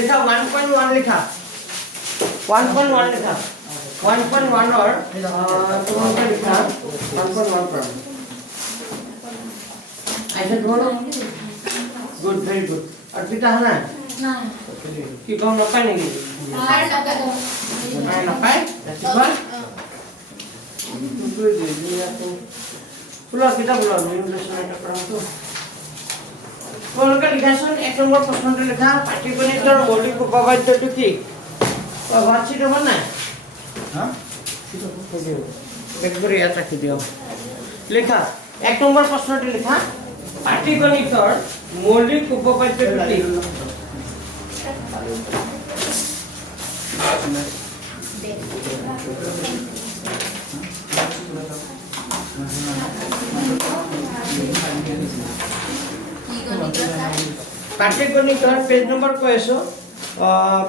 लिखा 1.1 लिखा 1.1 लिखा 1.1 और तुम्हारा लिखा 1.1 पर ऐसे दोनों गुड वेरी गुड और पिता है ना कि कौन नपाई नहीं नपाई बोलो किताब बोलो इंग्लिश में पढ़ा तो बोलो का लिखासन एक नंबर प्रश्न लिखा पाठ्यगणितर मौलिक उपपाद्यটো কি वार्षिक हो ना हां একবারে याद রাখি দিও লেখা এক নম্বর প্রশ্নটি লেখা পাঠ্যগণিতৰ মৌলিক উপপাদ্যটো কি পাঠ্যগণিতৰ পেজ নম্বৰ কৈ আছো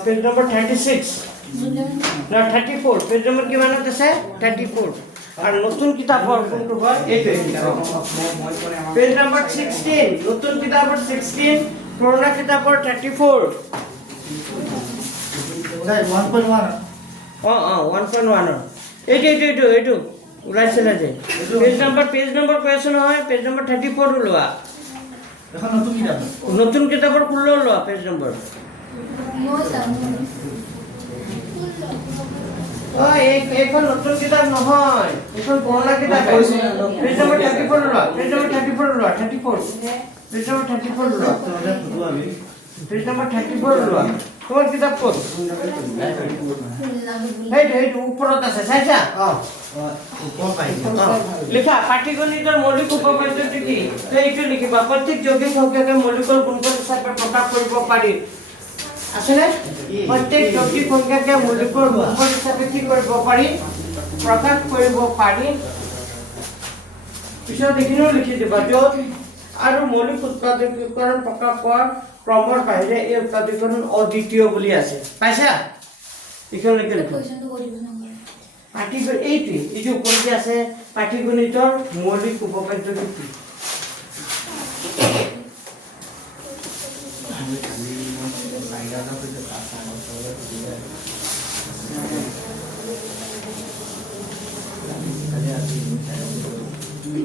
পেজ নম্বৰ 36 না 34 পেজ নম্বৰ কিমানত আছে 34 আৰ নতুন কিতাপৰ কোনটো হয় এইটো পেজ নম্বৰ 16 নতুন কিতাপৰ 16 পুৰণা কিতাপৰ 34 1.1 এইটো ওলাইছিলে যে পেজ নম্বৰ কৈ আছো নহয় পেজ নম্বৰ 34 ওলোৱা এখন নতুন কিতাপৰ 16 ওলোৱা পেজ নম্বৰ এখন নতুন কিতাপ নহয় এখন পুৰণা কিতাপ পেজ নম্বৰ 34 ওলোৱা পেজ নম্বৰ 34 ওলোৱা 34 পেজ নম্বৰ 34 ওলোৱা পেজ নম্বৰ 34 ওলোৱা তোমাৰ কিতাপ ক'ত এইটো ওপৰত আছে চাইছা লিখা পাঠ্যগণিতৰ মৌলিক উপপাদ্যটো কি এইটো লিখিবা প্ৰত্যেক যৌগিক সংখ্যাকে মৌলিকৰ গুণফল হিচাপে প্ৰকাশ কৰিব পাৰি আছেনে প্ৰত্যেক যৌগিক সংখ্যাকে মৌলিকৰ গুণফল হিচাপে কি কৰিব পাৰি প্ৰকাশ কৰিব পাৰি পিছত দেখিনো লিখি দিবা য'ত আৰু মৌলিক উৎপাদকীকৰণ প্ৰকাশ পোৱাৰ ক্ৰমৰ বাহিৰে এই উৎপাদকীকৰণ অদ্বিতীয় বুলি আছে পাইছা ইখন লিখি লিখা পাঠ্যগণিত এই যে উপরে আছে পাঠ্যগণিতৰ মৌলিক উপপাদ্যটো কি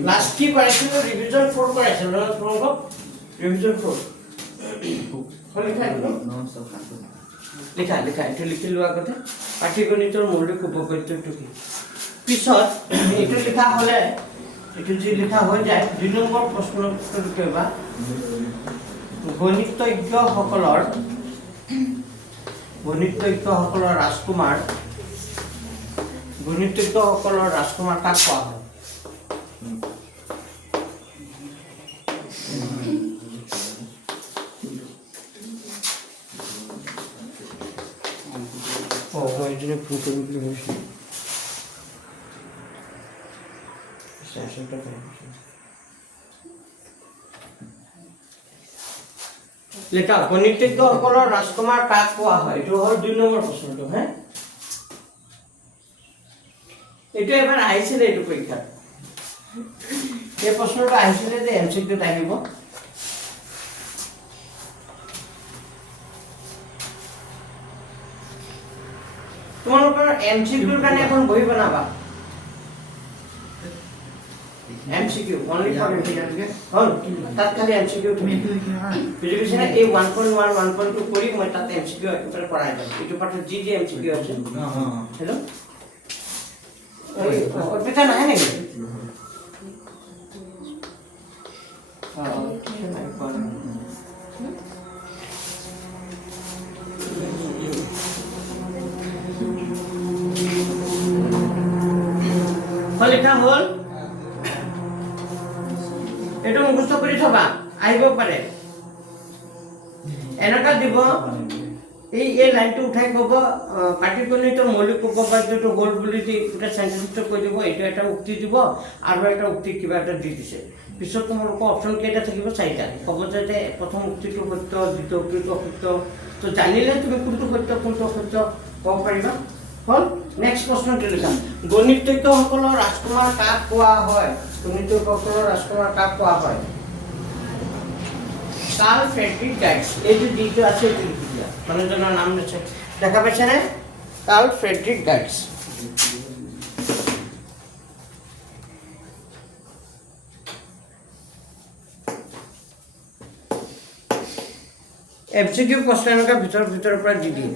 লাস্ট কি কৰাইছিল ৰিভিজন 4 কৰাইছিল তোমালোকক ৰিভিজন 4 লিখা এইটো লিখি লোৱা কথা পাঠ্যগণিতৰ মৌলিক উপপাদ্যটো কি পিছত এইটো লিখা হলে এইটো যি লিখা হৈ যায় 2 নম্বৰ প্ৰশ্ন কৰিবা গণিতজ্ঞসকলৰ ৰাজকুমাৰ কাক কোৱা হয় এজনে ফোন কৰি বুলি ভাবিছো ষ্টেচনটা লেখা গণিতজ্ঞসকলৰ ৰাজকুমাৰ কাক কোৱা হয় এইটো হ'ল 2 নম্বৰ প্ৰশ্নটো হে এইটো এবাৰ আহিছিল এইটো পৰীক্ষাত এই প্ৰশ্নটো আহিছিল যে এমসিকিউত আহিব তোমালোকৰ এমসিকিউৰ কাৰণে এখন বহি বনাবা এমসিকিউ অনলি ফৰ ইন্টিগ্ৰেল হল তাত খালি এমসিকিউ তুমি বুজিছে না এই 1.1 1.2 কৰি মই তাত এমসিকিউ একেবাৰে পঢ়াই দিম এইটো পাঠত যি এমসিকিউ আছে হেল্ল এই অপেক্ষা নাই নেকি লিখা হল এটো মুখস্থ কৰি থবা আহিব পাৰে এনেকা দিব এই লাইনটো উঠাই কব পাঠ্যগণিতৰ মৌলিক উপপাদ্যটো হল বুলি এটা সেন্টেন্সটো কৈ দিব এটা এটা উক্তি দিব আৰু এটা উক্তি কিবা এটা দি দিছে পিছত তোমালোকৰ অপচন কেইটা থাকিব চাৰিটা কব যে প্ৰথম উক্তিটো সত্য দ্বিতীয় উক্তিটো সত্য তো জানিলে তুমি কোনটো সত্য ক'ব পাৰিবা হল নেক্সট প্ৰশ্নটো লিখা গণিতজ্ঞসকলৰ ৰাজকুমাৰ কাক কোৱা হয় কাৰ্ল ফ্ৰেডৰিক গাইটছ এই যে দিটো আছে দিয়া মানুহজনৰ নাম আছে দেখা পাইছেনে কাৰ্ল ফ্ৰেডৰিক গাৰ্টছ এমচিকিউ প্ৰশ্ন এনেকুৱা ভিতৰৰ পৰা দি দিয়ে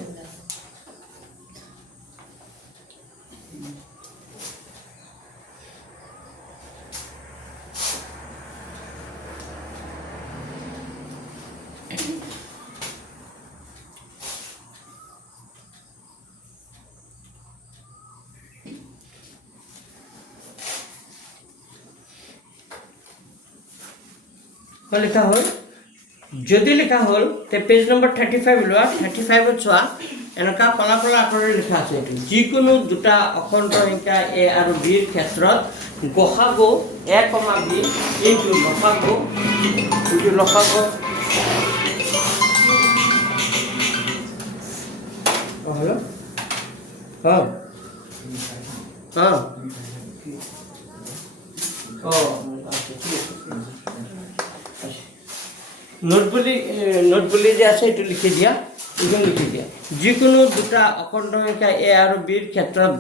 লিখা হ'ল যদি লিখা হ'ল তে পেজ নম্বৰ 35 লোৱা 35ত চোৱা এনেকুৱা কলা কলা আখৰেৰে লিখা আছে এইটো যিকোনো দুটা অখণ্ড সংখ্যা এ আৰু বিৰ ক্ষেত্ৰত গসাগু এ কমা বি ইনটু লসাগু হলো নোট বুলি যে আছে এইটো লিখি দিয়া এইখন লিখি দিয়া যিকোনো দুটা অখণ্ড সংখ্যা এ আৰু বিৰ ক্ষেত্ৰত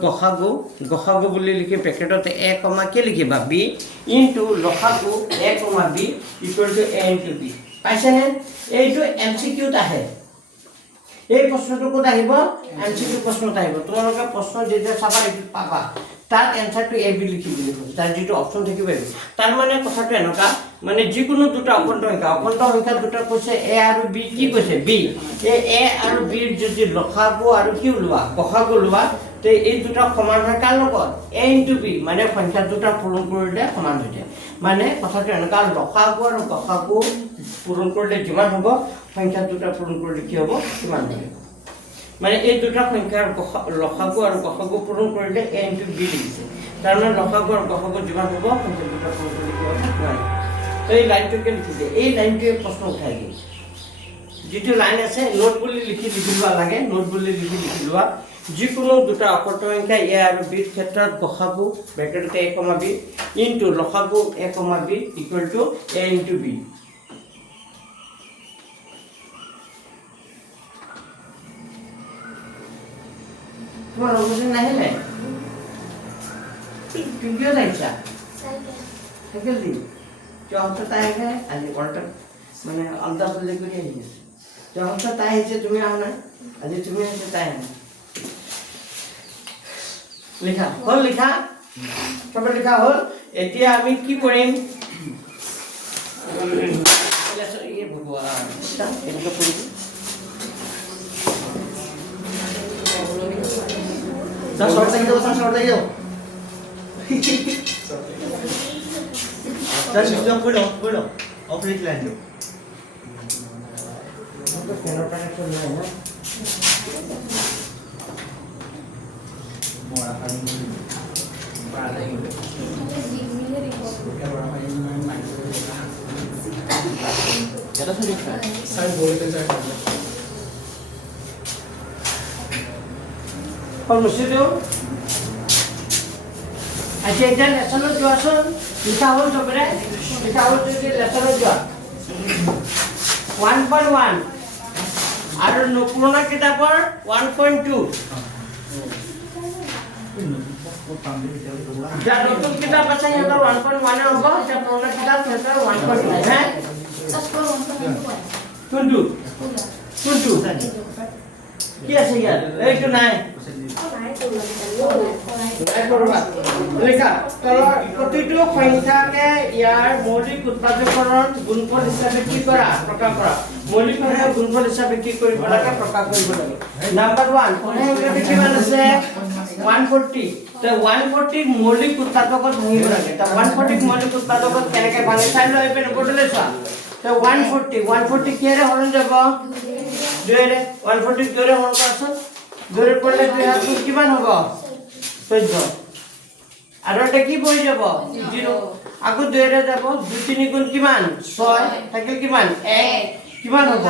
গসাগু বুলি লিখি পেকেটত এ কমা কি লিখিবা বি ইনটু লসাগু A comma B equal to A into B পাইছেনে এইটো এমচিকিউত আহে এই প্ৰশ্নটো ক'ত আহিব এমচিকিউ প্ৰশ্নত আহিব তোমালোকে প্ৰশ্ন যেতিয়া চাবা এইটো পাবা তাত এনসাৰটো এ বি লিখি দিলে হ'ল তাৰ যিটো অপশ্যন থাকিব তাৰ মানে কথাটো এনেকুৱা মানে যিকোনো দুটা অখণ্ড সংখ্যা দুটা কৈছে এ আৰু বি কি কৈছে বি এ আৰু বিৰ যদি লসাগু আৰু কি ওলোৱা গসাগু ওলোৱা তে এই দুটা সমান হয় কাৰ লগত এ ইনটু বি মানে সংখ্যা দুটা পূৰণ কৰিলে সমান হৈ যায় মানে কথাটো এনেকুৱা লসাগু আৰু গসাগু পূৰণ কৰিলে যিমান হ'ব সংখ্যা দুটা পূৰণ কৰিলে কি হ'ব সিমান হ'ব মানে এই দুটা সংখ্যাৰ লসাগু আৰু গসাগু পূৰণ কৰিলে এ ইনটু বি লিখিছে তাৰমানে লসাগু আৰু গসাগু যিমান হ'ব সংখ্যা দুটা পূৰণ কৰিলে কি হ'ব সিমান তো এই লাইনটোকে লিখি দিয়ে এই লাইনটোৱে প্ৰশ্ন উঠাই দিয়ে যিটো লাইন আছে নোট বুলি লিখি লোৱা লাগে নোট বুলি লিখি লোৱা যিকোনো দুটা অখণ্ড সংখ্যা এ আৰু বিৰ ক্ষেত্ৰত গসাগু ব্ৰেকেটত এ কমা বি ইনটু লসাগু A comma B equal to A into B তোমার অবশ্যই নাহি নাই কিয় যাইছা সাইকেল দি যখন তাই আহে আজি অল্টার মানে আলাদা বলে করে আহিছে যখন তাই আহিছে তুমি আহ না আজি তুমি আহিছে তাই আহ লিখা হল লিখা সব লিখা হল এতিয়া আমি কি কৰিম এই ভগৱান এনেকৈ কৰিম short lagi dong. Dan sudah belum. Operate lanjut. Saya boleh saya. Permisido. Aja এটা লেসনত যোৱাচোন লিখা হ'ল চবৰে লিখা হ'ল যে লেসনত যোৱা 1.1 আৰু নপুৰণা কিতাপৰ 1.2 যা নতুন কিতাপ আছে সিহঁতৰ 1.1 হ'ব যা পুৰণা কিতাপ সিহঁতৰ 1.2 হে কোনটো কি আছে ইয়াত এইটো নাই প্ৰতিটো সংখ্যাকে ইয়াৰ মৌলিক উৎপাদকৰণ গুণফল হিচাপে কি কৰা প্ৰকাশ কৰা মৌলিক সংখ্যা গুণফল হিচাপে কি কৰিব লাগে প্ৰকাশ কৰিব লাগে নাম্বাৰ 1 কোনে সংখ্যাটো কিমান আছে 140 তো 140 মৌলিক উৎপাদকত ভাঙিব লাগে তো 140 মৌলিক উৎপাদকত কেনেকৈ ভাঙে চাই লৈ পেনে বদলে চোৱা তো 140 কিহেৰে হৰণ যাব 2 ৰে 140 2 ৰে হৰণ কৰাচোন 2 ৰে পড়লে 2 হাত কিমান হ'ব 14 আৰু এটা কি বহি যাব 0 আকৌ 2 ৰে যাব 2 3 গুণ কিমান 6 থাকিল কিমান 1 কিমান হ'ব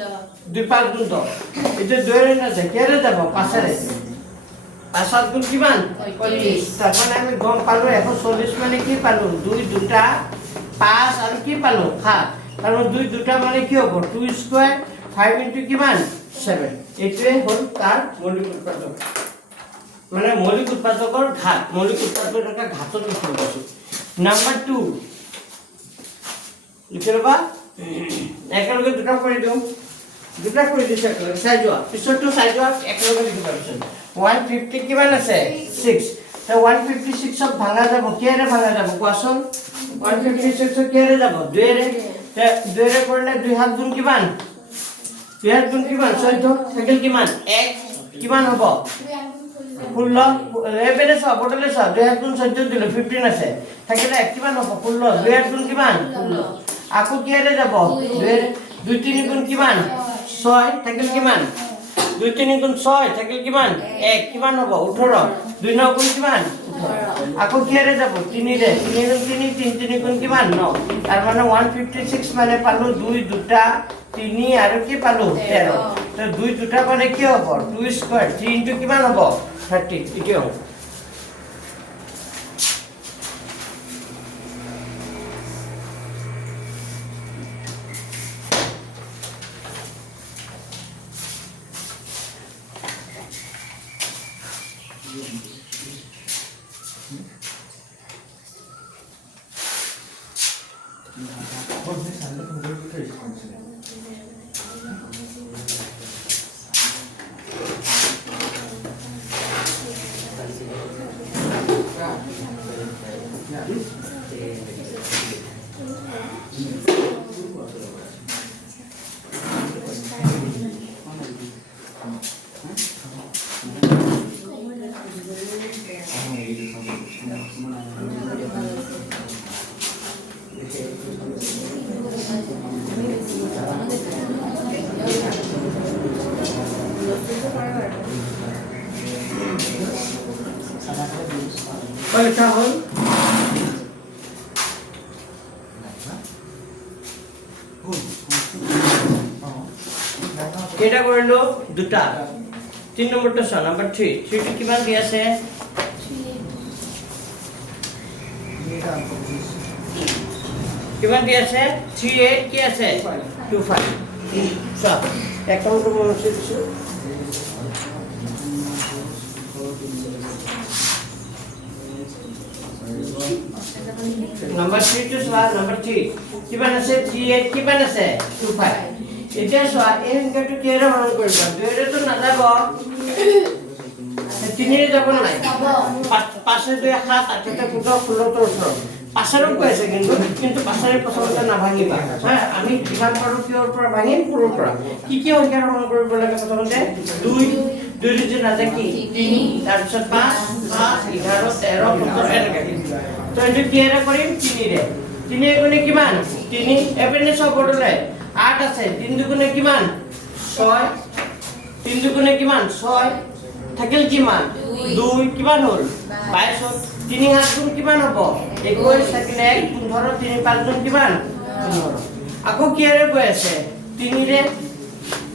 10 2 5 গুণ 10 এটা 2 ৰে না কেৰে যাব 5 ৰে 5 গুণ কিমান 25 তখন আমি গম পালো 140 মানে কি পালো 2 দুটা 5 আৰু কি পালো 7 কারণ 2 দুটা মানে কি হ'ব 2 স্কয়ার 5 ইনটু কিমান 7 এইটোৱে হ'ল তাৰ মৌলিক উৎপাদক মানে মৌলিক উৎপাদকৰ ঘাত মৌলিক উৎপাদকৰ এটা ঘাতত লিখিব পাইছো নাম্বাৰ 2 লিখি ল'বা একেলগে দুটা কৰি দিওঁ দুটা কৰি দিছে একেলগে চাই যোৱা পিছৰটো চাই যোৱা একেলগে লিখিব পাৰিছো 150 কিমান আছে 6 তো 156 অক ভাঙা যাব কিহেৰে ভাঙা যাব কোৱাচোন 156 কিহেৰে যাব 2 ৰে 2 ৰে কৰিলে 2 হাত গুণ কিমান 2 হাত গুণ কিমান 14 থাকিল কিমান 1 কিমান হ'ব 16 এবেলে সব বটলে সব 2 হাত গুণ 14 দিলে 15 আছে থাকিলে 1 কিমান হ'ব 16 2 হাত গুণ কিমান 16 আকো কিহেৰে যাব 2 3 গুণ কিমান 6 থাকিল কিমান 2 3 গুণ 6 থাকিল কিমান 1 কিমান হ'ব 18 2 9 গুণ কিমান 18 আকো কিহেৰে যাব 3 ৰে 3 গুণ 3 3 3 গুণ কিমান 9 তাৰ মানে 156 মানে পালো 2 দুটা 3 আৰু কি পালো 13 তো 2 দুটা মানে কি হ'ব 2 স্কয়ার 3 ইনটু কিমান হ'ব 30 ইটো হ'ব লিখা হ'ল কেইটা কৰিলো দুটা 3 নম্বৰটো চোৱা নম্বৰ 3 3 টো কিমান দি আছে কিমান দি আছে 38 কি আছে 25 চোৱা একাউণ্টটো মনত দিছো Number 3 to soal number 3 কিমান আছে 38 কিমান আছে 25 এতিয়া সোয়া এই সংখ্যাটো কিহেৰে হৰণ কৰিবা 2 ৰে তো না যাব 3 ৰে যাব নাই 5 2 7 8 তে 16 তো 18 পাছৰ কৈছে কিন্তু পাছৰে প্ৰথমতে না ভাঙিবা হ্যাঁ আমি কিমান পাৰো কিহৰ পৰা ভাঙিম পুৰৰ পৰা কি সংখ্যা হৰণ কৰিব লাগে প্ৰথমতে 2 ৰে যে না দেখি 3 তাৰ পিছত 5 5 11 13 15 এনেকৈ তো এটো কিহেৰে কৰিম 3 ৰে 3 গুণে কিমান 3 এপেনে সব বড়লে 8 আছে 3 দুগুণে কিমান 6 3 দুগুণে কিমান 6 থাকিল কিমান 2 কিমান হল 22 হল 3 হাত গুণ কিমান হ'ব 21 থাকিলে 1 15 3 5 গুণ কিমান 15 আকৌ কিহেৰে গৈ আছে 3 ৰে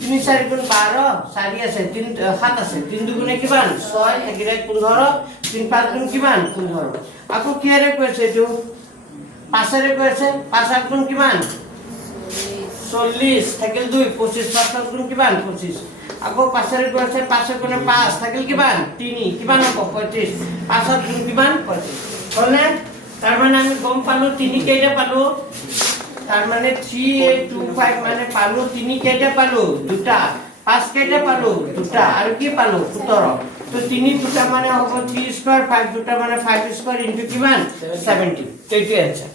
3 4 গুণ 12 4 আছে 3 7 আছে 3 দুগুণে কিমান 6 থাকিলে 15 3 5 গুণ কিমান 15 আকৌ কিহেৰে কৈছে এটো পাছৰে কৈছে 5 গুণ কিমান 40 থাকিল 2 25 5 গুণ কিমান 25 আকৌ পাছৰে কৈছে 5 গুণে 5 থাকিল কিমান 3 কিমান হ'ব 35 5 গুণ কিমান 35 হলনে তাৰ মানে আমি গম পালো 3 কেইটা পালো তাৰ মানে 3825 মানে পালো 3 কেইটা পালো দুটা 5 কেইটা পালো দুটা আৰু কি পালো 17 তো 3 দুটা মানে হ'ব 3 স্কয়ার 5 দুটা মানে 5 স্কয়ার ইনটু কিমান 70 এইটো आंसर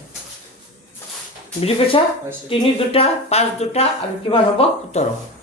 বুজি পাইছা 3 দুটা 5 দুটা আৰু কিমান হ'ব 17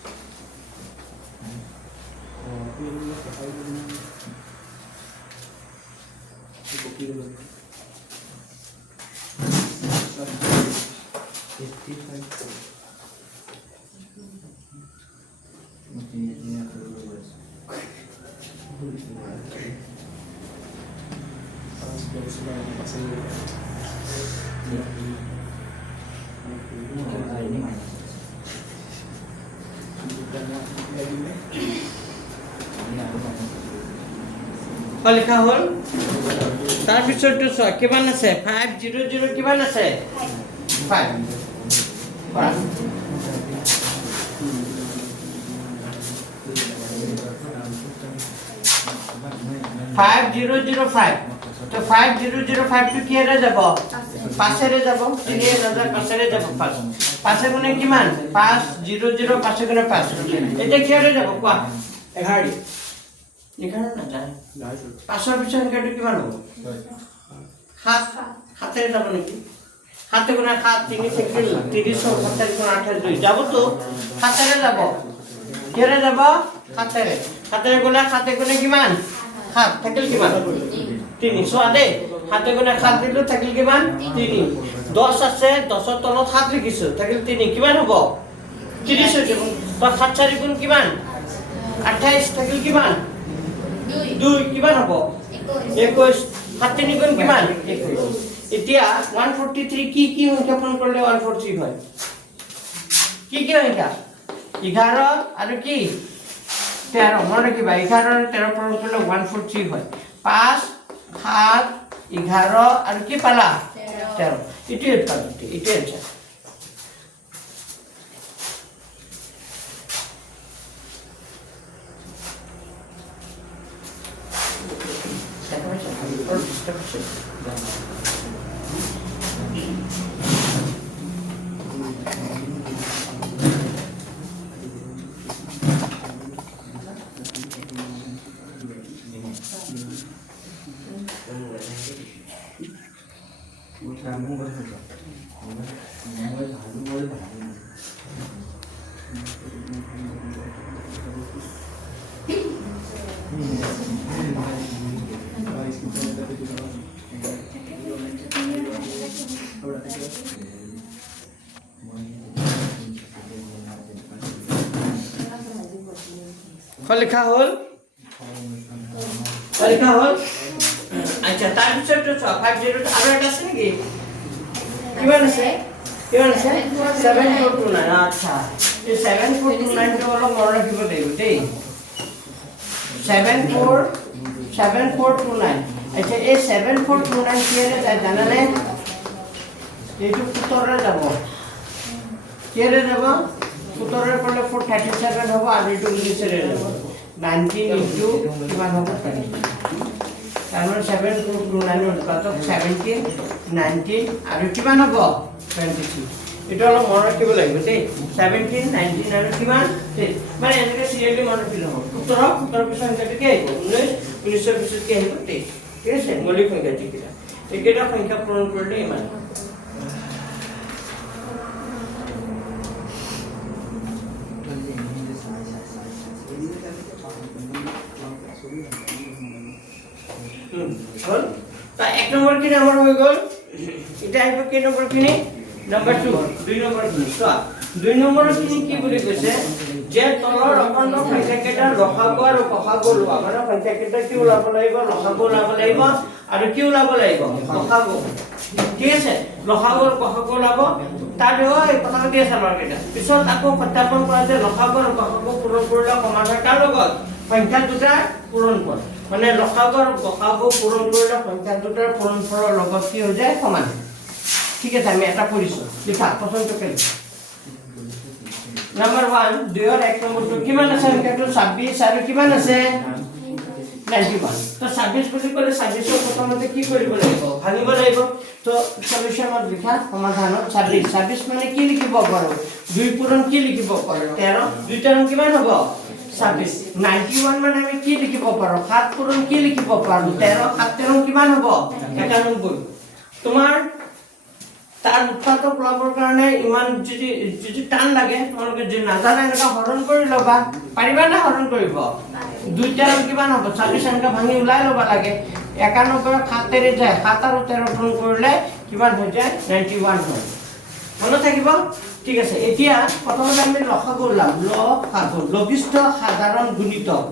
লিখা হল তাৰ পিছৰটো চোৱা কিমান আছে 500 কিমান আছে 5 5005 তো 5005 টো কিহেৰে যাব পাঁচেৰে যাব 3000 পাঁচেৰে যাব 5 গুণে কিমান 500 5 গুণে 5 এতিয়া কিহেৰে যাব কোৱা 11 না যায় 5ৰ পিছৰ সংখ্যাটো কিমান হ'ব 7 7ৰে যাব নেকি 7 গুণে 7 3 থাকিল 30 27 গুণে 28 যাব তো 7ৰে যাব কিহেৰে যাব 7ৰে গুণে 7 গুণে কিমান 7 থাকিল কিমান 3 চোৱা দেই 7 গুণে 7 দিলো থাকিল কিমান 3 10 আছে 10ৰ তলত 7 লিখিছো থাকিল 3 কিমান হ'ব 30 হৈ যাব তো 7 4 গুণ কিমান 28 থাকিল কিমান 2 কিমান হ'ব 21 7 3 গুণ কিমান 21 এতিয়া 143 কি সংখ্যা পূৰণ কৰিলে 143 হয় কি সংখ্যা 11 আৰু কি 13 মনে ৰাখিবা 11 আৰু 13 পূৰণ কৰিলে 143 হয় 5 7 11 আৰু কি পালা 13 এটোৱে পদ্ধতি এটোৱে আছে লিখা হল আচ্ছা তাৰ পিছত তো 50 আৰু এটা আছে নেকি কিমান আছে 7429 আচ্ছা এই 7429 টো অলপ মনত ৰাখিব লাগিব দেই 7429 আচ্ছা এই 7429 কিহেৰে যায় জানানে এইটো 17ৰে যাব কিহেৰে যাব 17ৰে পড়লে 437 হ'ব আৰু এইটো 19ৰে যাব 19 ইনটু কিমান হ'ব 7 7429 অনুপাতক 17 19 আৰু কিমান হ'ব 26 এটা অলপ মনত ৰাখিব লাগিব দেই 17 19 আৰু কিমান মানে এনেকৈ সিৰিয়ালি মনত ৰাখিলে হ'ব 17 পিছত সংখ্যাটো কি আহিব 19 19ৰ পিছত কি আহিব 23 ঠিক আছে মৌলিক সংখ্যা যিকেইটা এইকেইটা সংখ্যা পূৰণ কৰিলে ইমান এক নম্বৰ কি আমাৰ হৈ গ'ল এটা আহিব কি নম্বৰ খিনি নম্বৰ 2 2 নম্বৰ খিনি চোৱা 2 নম্বৰ খিনি কি বুলি কৈছে যে তলৰ অখণ্ড সংখ্যাকেইটা লসাগু আৰু গসাগু লোৱা মানে সংখ্যাকেইটা কি ওলাব লাগিব লসাগু ওলাব লাগিব আৰু কি ওলাব লাগিব গসাগু ঠিক আছে লসাগু আৰু গসাগু ওলাব তাৰ এই কথা দি আছে আমাৰ কেইটা পিছত আকৌ সত্যাপন কৰা যে লসাগু আৰু গসাগু পূৰণ কৰিলে সমান হয় তাৰ লগত সংখ্যা দুটা পূৰণ কৰ মানে লসাগু আৰু গসাগু পূৰণ কৰিলে সংখ্যা দুটাৰ পূৰণফলৰ লগত কি হৈ যায় সমান ঠিক আছে আমি এটা কৰিছো লিখা প্ৰথমটো লিখা নাম্বাৰ 1 দুইৰ এক নম্বৰটো কিমান আছে সংখ্যাটো 26 আৰু কিমান আছে 91 তো 26 বুলি ক'লে 26 ৰ প্ৰথমতে কি কৰিব লাগিব ভাঙিব লাগিব তো সলিউশনত লিখা সমাধানত 26 মানে কি লিখিব পাৰো 2 পূৰণ কি লিখিব পাৰো 13 2 পূৰণ কিমান হ'ব 26 91 মানে আমি কি লিখিব পাৰো 7 পূৰণ কি লিখিব পাৰো 13 7 13 কিমান হ'ব 91 তোমাৰ তাৰ উৎপাদক লাভৰ কাৰণে ইমান যদি টান লাগে তোমালোকে যে নাজানে এনেকা হৰণ কৰি লবা পাৰিবা না হৰণ কৰিব দুইটা কিমান হ'ব 26 সংখ্যা ভাঙি উলাই লবা লাগে 91 7ৰে যায় 7 আৰু 13 পূৰণ কৰিলে কিমান হৈ যায় 91 হয় মনত থাকিব ঠিক আছে এতিয়া প্ৰথমতে আমি লসাগু ওলাম লসাগু লঘিষ্ঠ সাধাৰণ গুণিতক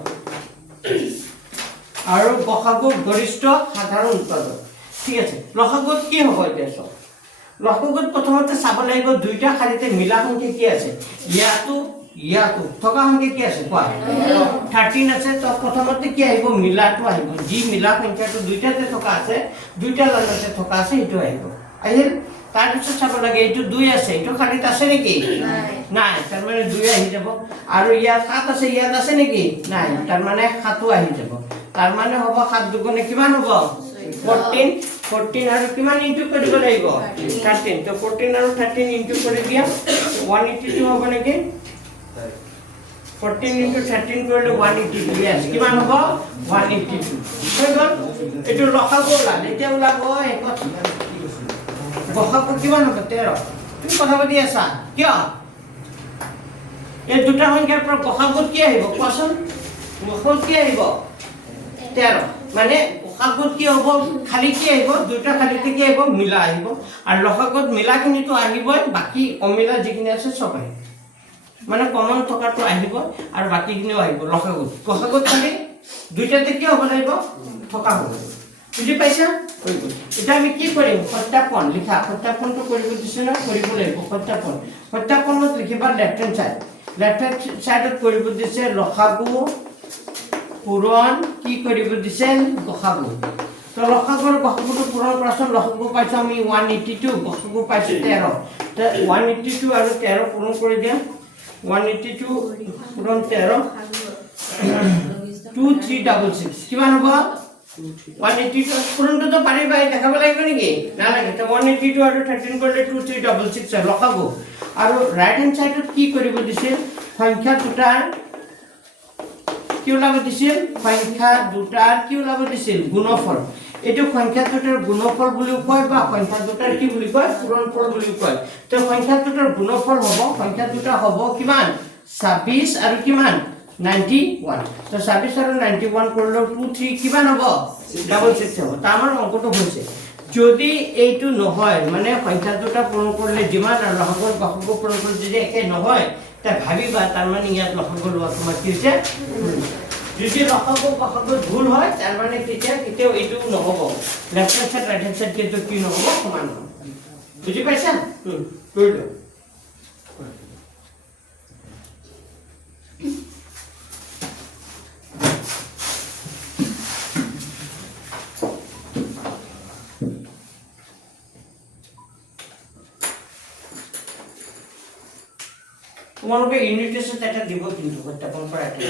আৰু গসাগু গৰিষ্ঠ সাধাৰণ উৎপাদক ঠিক আছে লসাগুত কি হ'ব এতিয়া চোৱা লসাগুত প্ৰথমতে চাব লাগিব দুইটা খালিতে মিলা সংখ্যা কি আছে ইয়াতো থকা সংখ্যা কি আছে কোৱা 13 আছে তো প্ৰথমতে কি আহিব মিলাটো আহিব যি মিলা সংখ্যাটো দুইটাতে থকা আছে দুইটা লাইনতে থকা আছে এটো আহিল তাৰ পিছত চাব লাগে এইটো 2 আছে এইটো খালিত আছে নেকি নাই তাৰ মানে 2 আহি যাব আৰু ইয়াত 7 আছে ইয়াত আছে নেকি নাই তাৰ মানে 7 আহি যাব তাৰ মানে হ'ব 7 দুগুণে কিমান হ'ব 14 14 আৰু কিমান ইনটু কৰিব লাগিব 13 তো 14 আৰু 13 ইনটু কৰি দিয়া 182 হ'ব নেকি 14 into 13 কৰিলে 182 yes কিমান হ'ব 182 হৈ গ'ল এটো লখাব ওলাল এতিয়া ওলাব একত গসাগু কিমান হ'ব 13 তুমি কথা পাতি আছা কিয় এই দুটা সংখ্যাৰ পৰা গসাগু কি আহিব কোৱাচোন গসাগু কি আহিব 13 মানে গসাগু কি হ'ব খালি কি আহিব দুটা খালিতে কি আহিব মিলা আহিব আৰু লখাগুত মিলাখিনিতো আহিবই বাকি অমিলা যিখিনি আছে সব আহিব মানে কমন থকাটো আহিব আৰু বাকিখিনিও আহিব লখাগুত গসাগুত খালি দুইটাতে কি হ'ব লাগিব থকা হ'ব বুজি পাইছা এটা আমি কি কৰিম সত্যাপন লিখা সত্যাপনটো কৰিব দিছে না কৰিব লাগিব সত্যাপনত লিখিবা লেফট হ্যান্ড সাইডত কৰিব দিছে লখাগু পূৰণ কি কৰিব দিছে গসাগু তো গসাগুটো পূৰণ কৰাচোন লখাগু পাইছো আমি 182 গসাগু পাইছো 13 তো 182 আৰু 13 পূৰণ কৰি দিয়া 182 পূৰণ 13 2366 কিমান হ'ব 182 পূৰণটো তো পাৰিবাই দেখাব লাগিব নেকি নালাগে তো 182 আৰু 13 কৰিলে 2366 লখাগু আৰু ৰাইট হ্যান্ড সাইডত কি কৰিব দিছিল সংখ্যা দুটাৰ কি ওলাব দিছিল সংখ্যা দুটাৰ কি ওলাব দিছিল গুণফল এটো সংখ্যা দুটাৰ গুণফল বুলি কয় বা সংখ্যা দুটাৰ কি বুলি কয় পূৰণফল বুলি কয় তো সংখ্যা দুটাৰ গুণফল হ'ব সংখ্যা দুটা হ'ব কিমান 26 আৰু কিমান 91 তো 26 আৰু 91 কৰিলে 23 কিমান হ'ব 66 হ'ব তাৰ অংকটো হৈছে যদি এইটো নহয় মানে সংখ্যা দুটা পূৰণ কৰিলে যিমান আৰু লসাগু গসাগু পূৰণ কৰিলে যদি একে নহয় তা ভাবিবা তাৰ মানে ইয়াত লসাগু লোৱা তোমাৰ কি হৈছে যদি লসাগু গসাগু ভুল হয় তাৰ মানে কেতিয়াও এইটো নহব left hand side right hand side কিন্তু কি নহব সমান হ'ব বুজি পাইছা কৰি লও তোমালোকে ইউনিট টেস্ট এটা দিব কিন্তু সত্যাপন কৰা এটা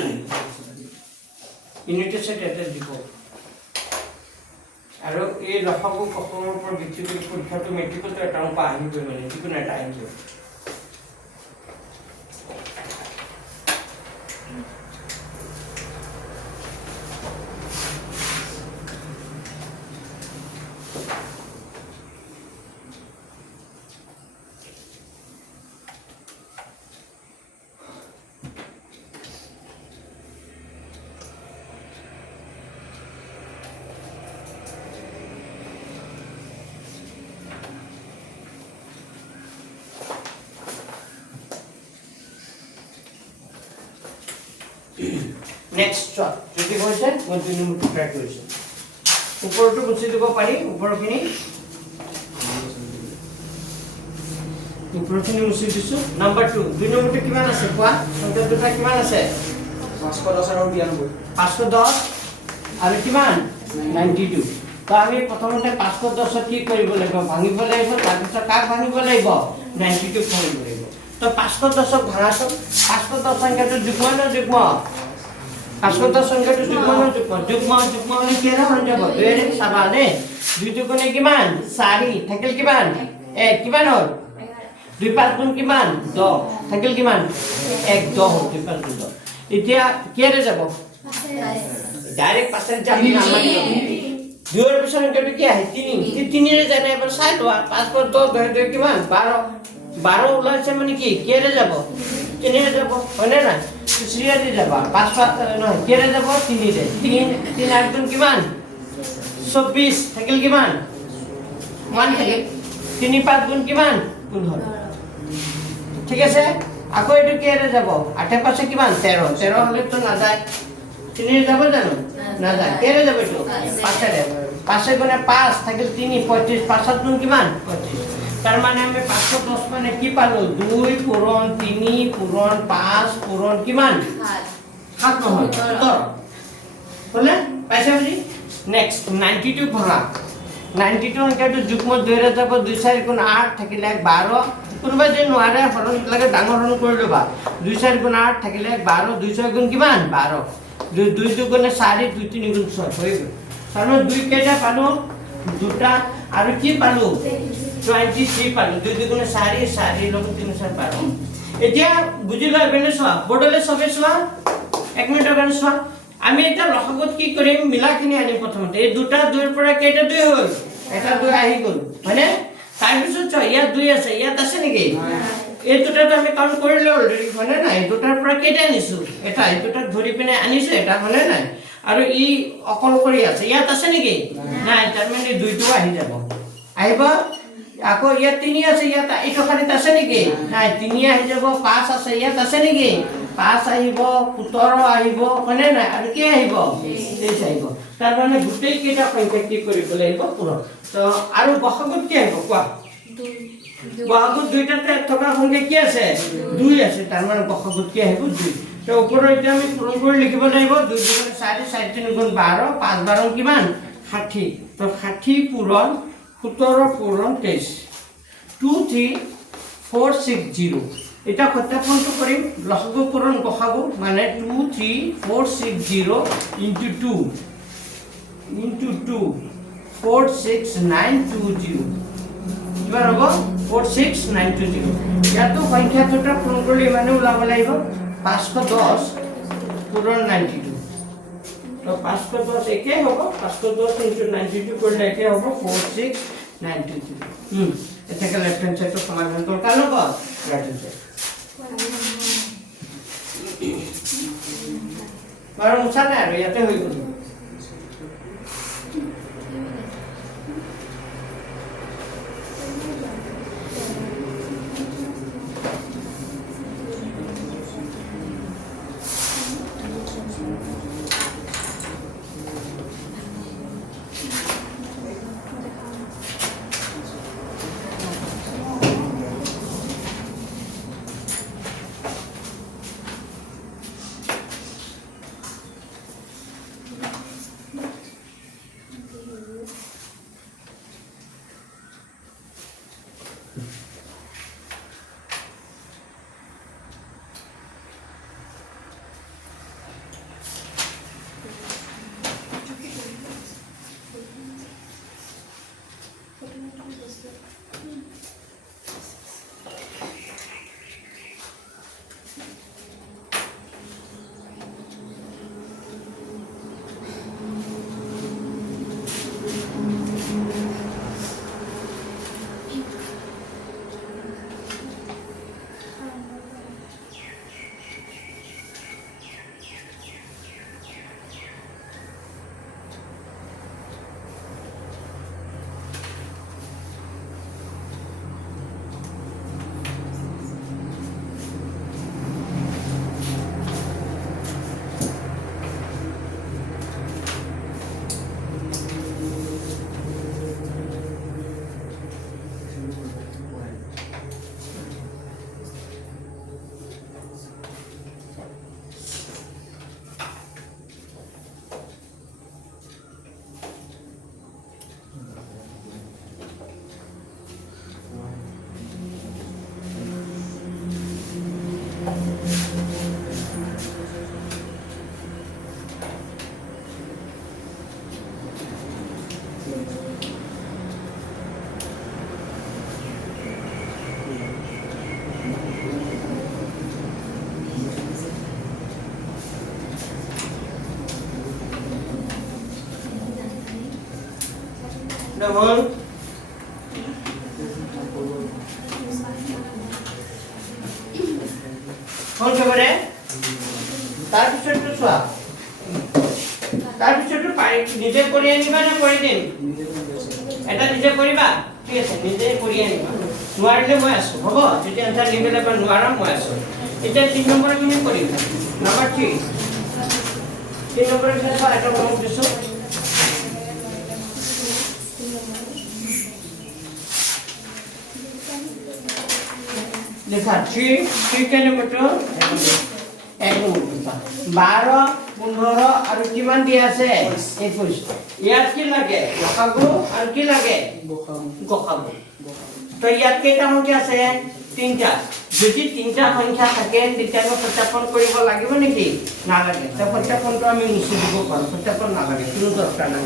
ইউনিট টেস্ট এটা দিব আৰু এই লসাগু গসাগুৰ ওপৰত ভিত্তি কৰি পৰীক্ষাটো মেট্ৰিকতো এটা অংক আহিবই মানে যিকোনো এটা আহিব নেক্সট চট যদি হৈছে মই 2 নম্বৰ ট্ৰাই কৰিছো ওপৰটো মুছি দিব পাৰি ওপৰখিনি মুছি দিছো নাম্বাৰ 2 2 নম্বৰটো কিমান আছে কোৱা সংখ্যা দুটা কিমান আছে 510 আৰু 92 510 আৰু কিমান 92 তো আমি প্ৰথমতে 510 কি কৰিব লাগিব ভাঙিব লাগিব তাৰপিছত কাক ভাঙিব লাগিব 92 ভাঙিব লাগিব তো 510 ভাঙাছো 510 সংখ্যাটো যুগ্ম না যুগ্ম 510 সংখ্যাটো যুগ্ম হলে কেৰা হৈ যাব 2 ৰে সমানে 2 দুগুণে কিমান 4 থাকিল কিমান 1 কিমান হ'ল 2 5 গুণ কিমান 10 থাকিল কিমান 1 10 হ'ল 2 5 গুণ 10 এতিয়া কেৰে যাব ডাইৰেক্ট পাছৰ যাব নামা দুৰ পিছৰ সংখ্যাটো কি আহে 3 3 ৰে জানে এবাৰ চাই লোৱা 5 por 10 2 কিমান 12 12 ওলাইছে মানে কি কেৰে যাব 3 ৰে যাব হয়নে না तीसरी रे जाबा 5 নহয় কেৰে যাব 3 ৰে 3 8 গুণ কিমান 24 থাকিল কিমান 1 থাকিল 3 5 গুণ কিমান 15 ঠিক আছে আকৌ এটো কেৰে যাব 8 পাছে কিমান 13 13 হলে তো না যায় 3 ৰে যাব জানো না যায় কেৰে যাব এটো 5 ৰে 5 গুণে 5 থাকিল 3 35 5 গুণ কিমান 35 তার মানে আমি 510 মানে কি পালো 2 পূরণ 3 পূরণ 5 পূরণ কিমান 7 নহয় উত্তৰ হলে পাইছা বুজি নেক্সট 92 ভাঙা 92 সংখ্যাটো যুগ্ম 2 ৰে যাব 2 4 গুণ 8 থাকিলে 12 কোনোবা যে নোৱাৰে হৰণ লাগে ডাঙৰ হৰণ কৰি লবা 2 4 গুণ 8 থাকিলে 12 2 6 গুণ কিমান 12 2 দুগুণে 4 2 3 গুণ 6 হৈ গ'ল তাৰমানে 2 কেইটা পালো দুটা আৰু কি পালো 23 পালো 2 দুগুণে 4 4 লগত 3 4 12 এতিয়া বুজিলা এবেনে চোৱা বৰ্ডলে সবে চোৱা 1 মিনিটৰ কাৰণে চোৱা আমি এটা লসাগুত কি কৰিম মিলাখিনি আনিম প্ৰথমতে এই দুটা 2 ৰ পৰা কেইটা 2 হ'ল এটা 2 আহি গ'ল হয়নে তাৰপিছত চোৱা ইয়াত 2 আছে ইয়াত আছে নেকি এই দুটাটো আমি কাউন্ট কৰিলে অলৰেডি হয়নে নাই দুটাৰ পৰা কেইটা আনিছো এটা এই দুটা ধৰি পিনে আনিছো এটা হয়নে নাই আৰু ই অকল কৰি আছে ইয়াত আছে নেকি নাই তাৰ মানে 2টো আহি যাব আহিব আকৌ ইয়াত 3 আছে ইয়াত এইটো খালিত আছে নেকি নাই 3 আহি যাব 5 আছে ইয়াত আছে নেকি 5 আহিব 17 আহিব হয়নে নাই আৰু কি আহিব 23 আহিব তাৰ মানে গোটেই কেইটা সংখ্যা কি কৰিব লাগিব পূৰণ তো আৰু বহাগত কি আহিব কোৱা বহাগত দুইটাতে থকা সংখ্যা কি আছে 2 আছে তাৰ মানে বহাগত কি আহিব 2 তো ওপৰত এটা আমি পূৰণ কৰি লিখিব লাগিব 2 গুণ 4 4 3 গুণ 12 5 12 কিমান 60 তো 60 পূৰণ 17 পূৰণ 23 23460 এটা সত্যাপনটো কৰিম লসাগু পূৰণ বহাগু মানে 23460 into 2 46920 কিমান হ'ব 46920 ইয়াতো সংখ্যা দুটা পূৰণ কৰিলে ইমানে ওলাব লাগিব 510 পূৰণ 92 তো 510 একে হ'ব 510 into 92 কৰিলে একে হ'ব 46920 এটাকে লেফট হ্যান্ড সাইডটো সমাধান কৰ কালো ক ৰাইট হ্যান্ড সাইড বাৰু মুছা নাই আৰু ইয়াতে হৈ গ'ল double কোন খবৰে তাৰ পিছনটো চোৱা তাৰ পিছনটো পাৰি নিজে কৰি আনিবা না কৰি দিম এটা নিজে কৰিবা ঠিক আছে নিজে কৰি আনিবা নোৱাৰিলে মই আছো হ'ব যদি আনসাৰ নিবেলে বা নোৱাৰা মই আছো এটা 3 নম্বৰ কিনে কৰিম নাম্বাৰ 3 নম্বৰ কিনে চোৱা এটা মই দিছো देखा 3 किलोमीटर 1 किलोमीटर 12 15 আৰু কিমান দি আছে 21 ইয়াত কি লাগে গখাগু আৰু কি লাগে গখাগু তো ইয়াত কেইটা সংখ্যা আছে তিনটা যদি তিনিটা সংখ্যা থাকে তেতিয়া আমি সত্যাপন কৰিব লাগিব নেকি নালাগে তো সত্যাপনটো আমি মুছি দিব পাৰোঁ সত্যাপন নালাগে কোনো দৰকাৰ নাই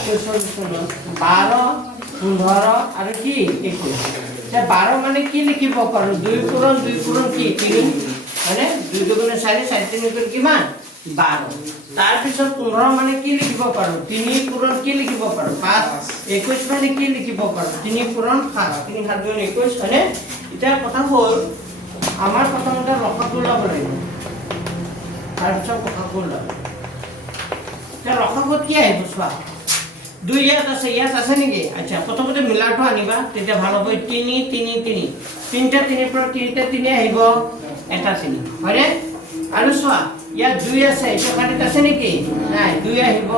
12 15 আৰু কি 21 এতিয়া 12 মানে কি লিখিব পাৰোঁ 2 পূৰণ কি 3 মানে 2 দুগুণে 4 4 3 কিমান 12 তাৰ পিছত 15 মানে কি লিখিব পাৰোঁ 3 পূৰণ কি লিখিব পাৰোঁ 5 21 মানে কি লিখিব পাৰোঁ 3 পূৰণ 7 3 7 গুণ 21 মানে এতিয়া কথা হ'ল আমাৰ প্ৰথমতে লসাগু ল'ব লাগিব তাৰ পিছত লসাগু ল'ব এতিয়া লসাগুত কি আহিব চোৱা 2 ইয়াত আছে নেকি আচ্ছা প্ৰথমতে মিলাটো আনিবা তেতিয়া ভাল হ'ব 3 3 3 তিনিটা 3 পৰা 3 আহিব এটা 3 হয়নে আৰু চোৱা ইয়াত 2 আছে এইটো খাটিত আছে নেকি নাই 2 আহিব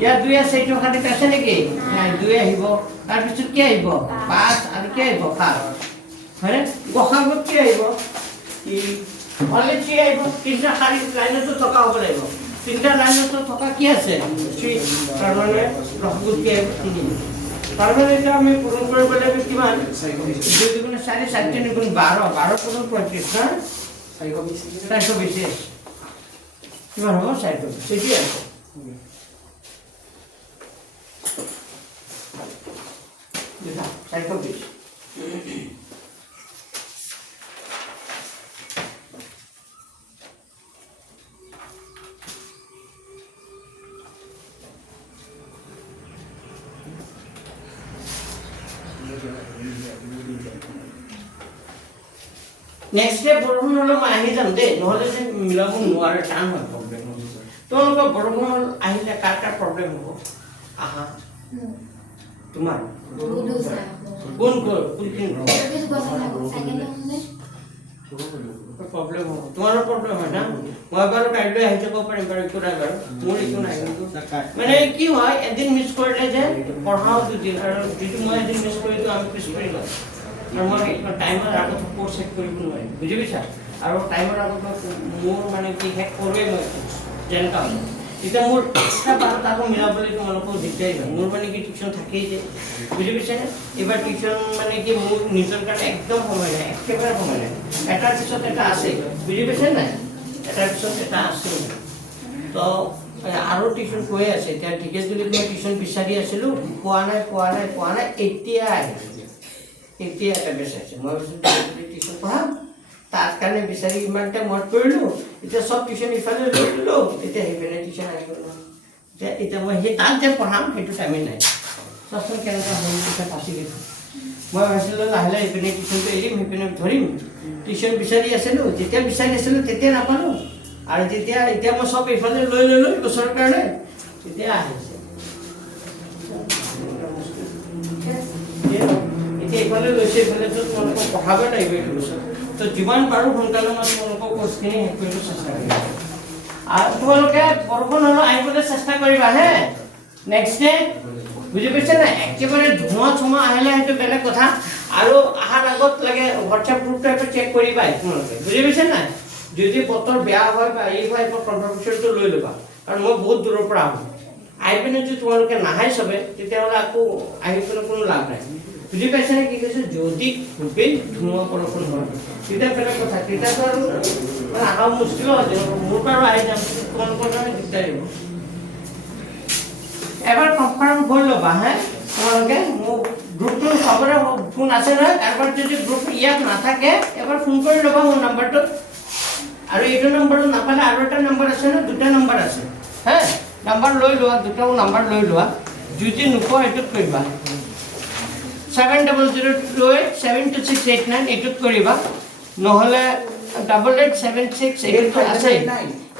ইয়াত 2 আছে এইটো খাটিত আছে নেকি নাই 2 আহিব তাৰ পিছত কি আহিব 5 আৰু কি আহিব 7 হয়নে লসাগুত কি আহিব অলে কি আহিব তিনিটা খালি লাইনতো থকা হ'ব লাগিব তিনিটা লাইনতো থকা কি আছে 3 তাৰ মানে লসাগুত কি আহিব 3 তাৰ মানে এটা আমি পূৰণ কৰিব লাগিব কিমান 2 দুগুণে 4 4 3 গুণ 12 12 পূৰণ 35 না 420 কিমান হ'ব 420 ঠিক আছে দেখা 420 নেক্সট ডে বৰষুণ হ'লে মই আহি যাম দেই নহ'লে যে মিলাব নোৱাৰে টান হয় প্ৰব্লেম তোমালোকৰ বৰষুণ আহিলে কাৰ প্ৰব্লেম হ'ব আহা তোমাৰ কোন প্ৰব্লেম হ'ব তোমাৰো প্ৰব্লেম হয় না মই বাৰু কাইলৈ আহি যাব পাৰিম বাৰু একো নাই বাৰু মোৰ একো নাই মানে কি হয় এদিন মিছ কৰিলে যে পঢ়াও দুদিন আৰু যিটো মই এদিন মিছ কৰিলোঁ আমি পিছ কৰি লওঁ আৰু মই টাইমৰ আগত কোৰ্চ শেষ কৰিব নোৱাৰিম বুজি পাইছা আৰু টাইমৰ আগত মোৰ মানে কি শেষ কৰোৱেই মই যেনেকুৱা হয় এতিয়া মোৰ এক্সট্ৰা বাৰত আকৌ মিলাবলৈ তোমালোকক দিগদাৰী হয় মোৰ মানে কি টিউশ্যন থাকেই যে বুজি পাইছানে এইবাৰ টিউশ্যন মানে কি মোৰ নিজৰ কাৰণে একদম সময় নাই একেবাৰে সময় নাই এটাৰ পিছত এটা আছে বুজি পাইছে নাই এটাৰ পিছত এটা আছে তো আৰু টিউশ্যন কৈয়ে আছে এতিয়া ঠিকে যদি মই টিউশ্যন বিচাৰি আছিলোঁ পোৱা নাই এতিয়া এটা বিচাৰিছে মই টিউশ্যন পঢ়াম তাৰ কাৰণে বিচাৰি ইমানটা মত কৰিলোঁ এতিয়া চব টিউশ্যন ইফালে লৈ ল'লোঁ এতিয়া সেইপিনে টিউশ্যন আহি গ'ল এতিয়া মই সেই তাত যে পঢ়াম সেইটো টাইমেই নাই চোৱাচোন কেনেকুৱা হ'ল এতিয়া ফাঁচি গৈছোঁ মই ভাবিছিলোঁ লাহে লাহে এইপিনে টিউশ্যনটো এৰিম সেইপিনে ধৰিম টিউশ্যন বিচাৰি আছিলোঁ যেতিয়া বিচাৰি আছিলোঁ তেতিয়া নাপালোঁ আৰু এতিয়া মই চব এইফালে লৈ ল'লোঁ বছৰৰ কাৰণে তেতিয়া আহিছে এতিয়া এইফালে লৈছে এইফালেতো তোমালোকক পঢ়াব লাগিব এইটো বছৰ তো যিমান পাৰোঁ সোনকালে মই তোমালোকক কোৰ্চখিনি শেষ কৰিব চেষ্টা কৰিম আৰু তোমালোকে বৰষুণ হ'লেও আহিবলৈ চেষ্টা কৰিবা হে নেক্সট ডে বুজি পাইছে নাই একেবাৰে ধোঁৱা চোঁৱা আহিলে সেইটো বেলেগ কথা আৰু অহাৰ আগত লাগে হোৱাটছএপ গ্ৰুপটো একো চেক কৰিবা তোমালোকে বুজি পাইছে নাই যদি বতৰ বেয়া হয় বা এই হয় কনফাৰ্মেশ্যনটো লৈ ল'বা কাৰণ মই বহুত দূৰৰ পৰা আহোঁ আহি পিনে যদি তোমালোকে নাহাই চবে তেতিয়াহ'লে আকৌ আহি পিনে কোনো লাভ নাই বুজি পাইছেনে কি কৈছে যদি খুবেই ধুমুহা বৰষুণ হয় তেতিয়া বেলেগ কথা তেতিয়াতো আৰু মানে অহা মুস্কিল হয় মোৰ পৰা আহি যাম তোমালোকৰ কাৰণে দিগদাৰী হ'ব এবাৰ কনফাৰ্ম কৰি ল'বা হে তোমালোকে মোক গ্ৰুপটো চবৰে ফোন আছে নহয় কাৰোবাৰ যদি গ্ৰুপ ইয়াত নাথাকে এবাৰ ফোন কৰি ল'বা মোৰ নাম্বাৰটোত আৰু এইটো নম্বৰটো নাপালে আৰু এটা নম্বৰ আছে ন দুটা নম্বৰ আছে হে নাম্বাৰ লৈ লোৱা দুটাও নাম্বাৰ লৈ লোৱা যদি নোপোৱা এইটোত কৰিবা 70087269 এইটোত কৰিবা নহ'লে 8876 আছে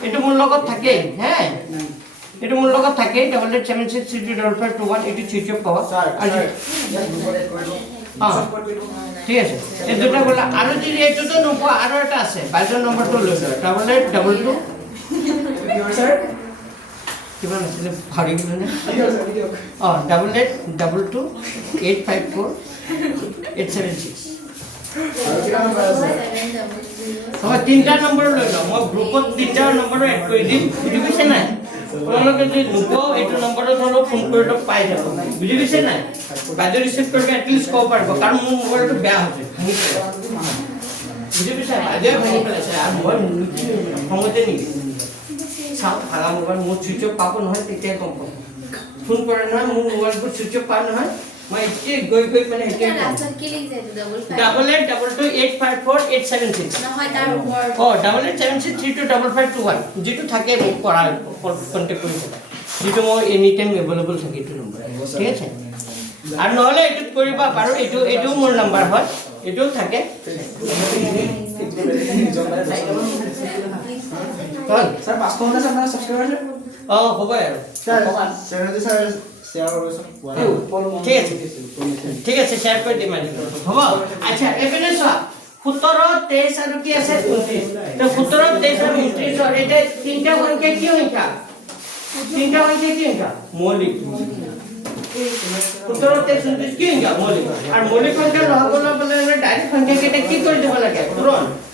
এইটো মোৰ লগত থাকেই হে এইটো মোৰ লগত থাকেই 8876325521 এইটো চুইচ অফ পাবা ঠিক আছে এই দুটা গ'লা আৰু যদি এইটোতো নোপোৱা আৰু এটা আছে বাইজৰ নম্বৰটো লৈ লোৱা 8822 কিমান আছিলে ভাৰি গ'লেনে অঁ 8822854876 তিনিটা নম্বৰ লৈ লওঁ মই গ্ৰুপত তিনিটা নম্বৰ এড কৰি দিম বুজি পাইছে নাই তোমালোকে যদি নোপোৱা এইটো নম্বৰত হ'লেও ফোন কৰিলে পাই যাব বুজি পাইছে নাই বাইদেউ ৰিচিভ কৰিলে এটলিষ্ট ক'ব পাৰিব কাৰণ মোৰ মোবাইলটো বেয়া হৈছে বুজি পাইছা বাইদেৱে ভাঙি পেলাইছে আৰু মই খঙতে নিদিওঁ চাওঁ ভাঙা মোবাইল মোৰ ছুইচ অফ পাব নহয় তেতিয়া গম পাব ফোন কৰে নহয় মোৰ মোবাইলবোৰ ছুইচ অফ পায় নহয় মই এতিয়া গৈ মানে এতিয়া ডাবল 8876 যিটো থাকে মোক কৰা কণ্টেক্ট কৰি থাকে যিটো মই এনি টাইম এভেইলেবল থাকে এইটো নম্বৰ ঠিক আছে আৰু নহ'লে এইটোত কৰিবা বাৰু এইটো মোৰ নম্বৰ হয় এইটোও থাকে স্যাৰ 500 আছে আপনাৰা সাবস্ক্ৰাইব আছে হ'ব আৰু চ্যানেলটি স্যাৰ শেয়াৰ কৰবেন ঠিক আছে শেয়াৰ কৰি দিম হ'ব আচ্ছা এপিনে চোৱা 17 23 আৰু কি আছে 29 তো 17 23 আৰু 29 এটা তিনটা সংখ্যা কি সংখ্যা তিনটা সংখ্যা কি সংখ্যা মৌলিক 17 23 29 কি সংখ্যা মৌলিক আৰু মৌলিক সংখ্যা লহগল বলে ডাইৰেক্ট সংখ্যা কেটা কি কৰি দিব লাগে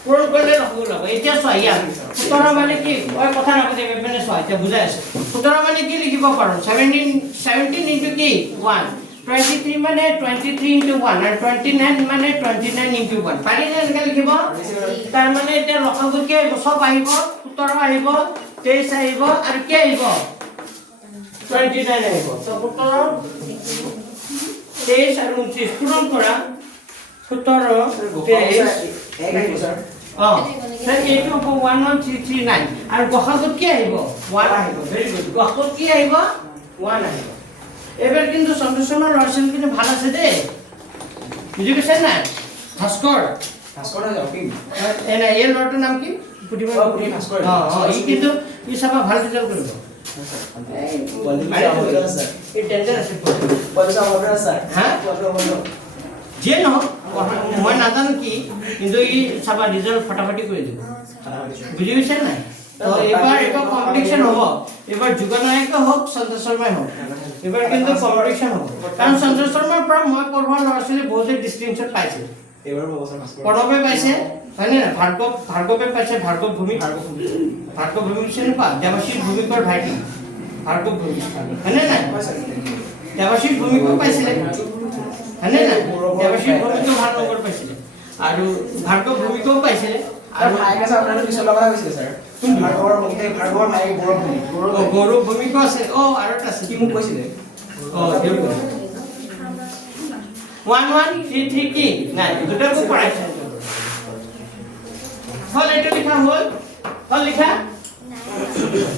পূৰণ কৰিলে লহগল হ'ব এতিয়া চোৱা ইয়াত 17 মানে কি ওই কথা না কইতে এপিনে চোৱা এতিয়া বুজাই আছে 17 মানে কি লিখিব পাৰো 17 into কি 1 23 মানে 23 into 1 and 29 মানে 29 into 1 পাৰি না এনেকৈ লিখিব তাৰ মানে এতিয়া লহগল কি সব আহিব 17 আহিব 23 আহিব আৰু কি আহিব 29 আহিব তো 17 23 আৰু 29 পূৰণ কৰা 17 23 এক আহিব স্যাৰ স্যাৰ এইটো হ'ব 11339 আৰু গসাগুত কি আহিব 1 আহিব ভেৰি গুড গসাগুত কি আহিব 1 আহিব এবাৰ কিন্তু সন্তোষনৰ ৰচন কিন্তু ভাল আছে দেই বুজি পাইছে না ভাস্কৰ ভাস্কৰ যাও কি এনে এই ল'ৰাটোৰ নাম কি পুটিমা ভাস্কৰ ই কিন্তু ই চাবা ভাল ৰিজাল্ট কৰিব এই টেনচন আছে পয়সা হবে স্যাৰ হ্যাঁ যে নহওক মই নাজানো কি কিন্তু ই চাবা ৰিজাল্ট ফটাফটি কৰি দিব বুজি পাইছে নাই তো এবাৰ কম্পিটিশন হ'ব এবাৰ যুগনায়ক হোক সন্তোষ শৰ্মাই হোক এবাৰ কিন্তু কম্পিটিশন হ'ব কাৰণ সন্তোষ শৰ্মাৰ পৰা মই পঢ়োৱা ল'ৰা ছোৱালী বহুতে ডিষ্টিংশ্যন পাইছে এবাৰ বছৰ ভাস্কৰ প্ৰণৱে পাইছে হয়নে না ভাৰ্গৱে পাইছে ভাৰ্গৱ ভূমি চিনি পা দেৱাশীষ ভূমিকৰ ভাইটি ভাৰ্গৱ ভূমি হয়নে নাই দেৱাশীষ ভূমিকো পাইছিলে হয়নে না দেৱাশীষ ভূমিকো ভাল নম্বৰ পাইছিলে আৰু ভাৰ্গৱ ভূমিকো পাইছিলে আৰ ভাই কাছে আপনাৰা কিছু লগা হইছিল স্যাৰ ভাৰ্গবৰ ভাই গৌৰৱ ভূমিকো আছে আৰু এটা আছে কি মোক কৈছিলে 1133 কি নাই দুটাকো পঢ়াইছে হল এইটো লিখা হল লিখা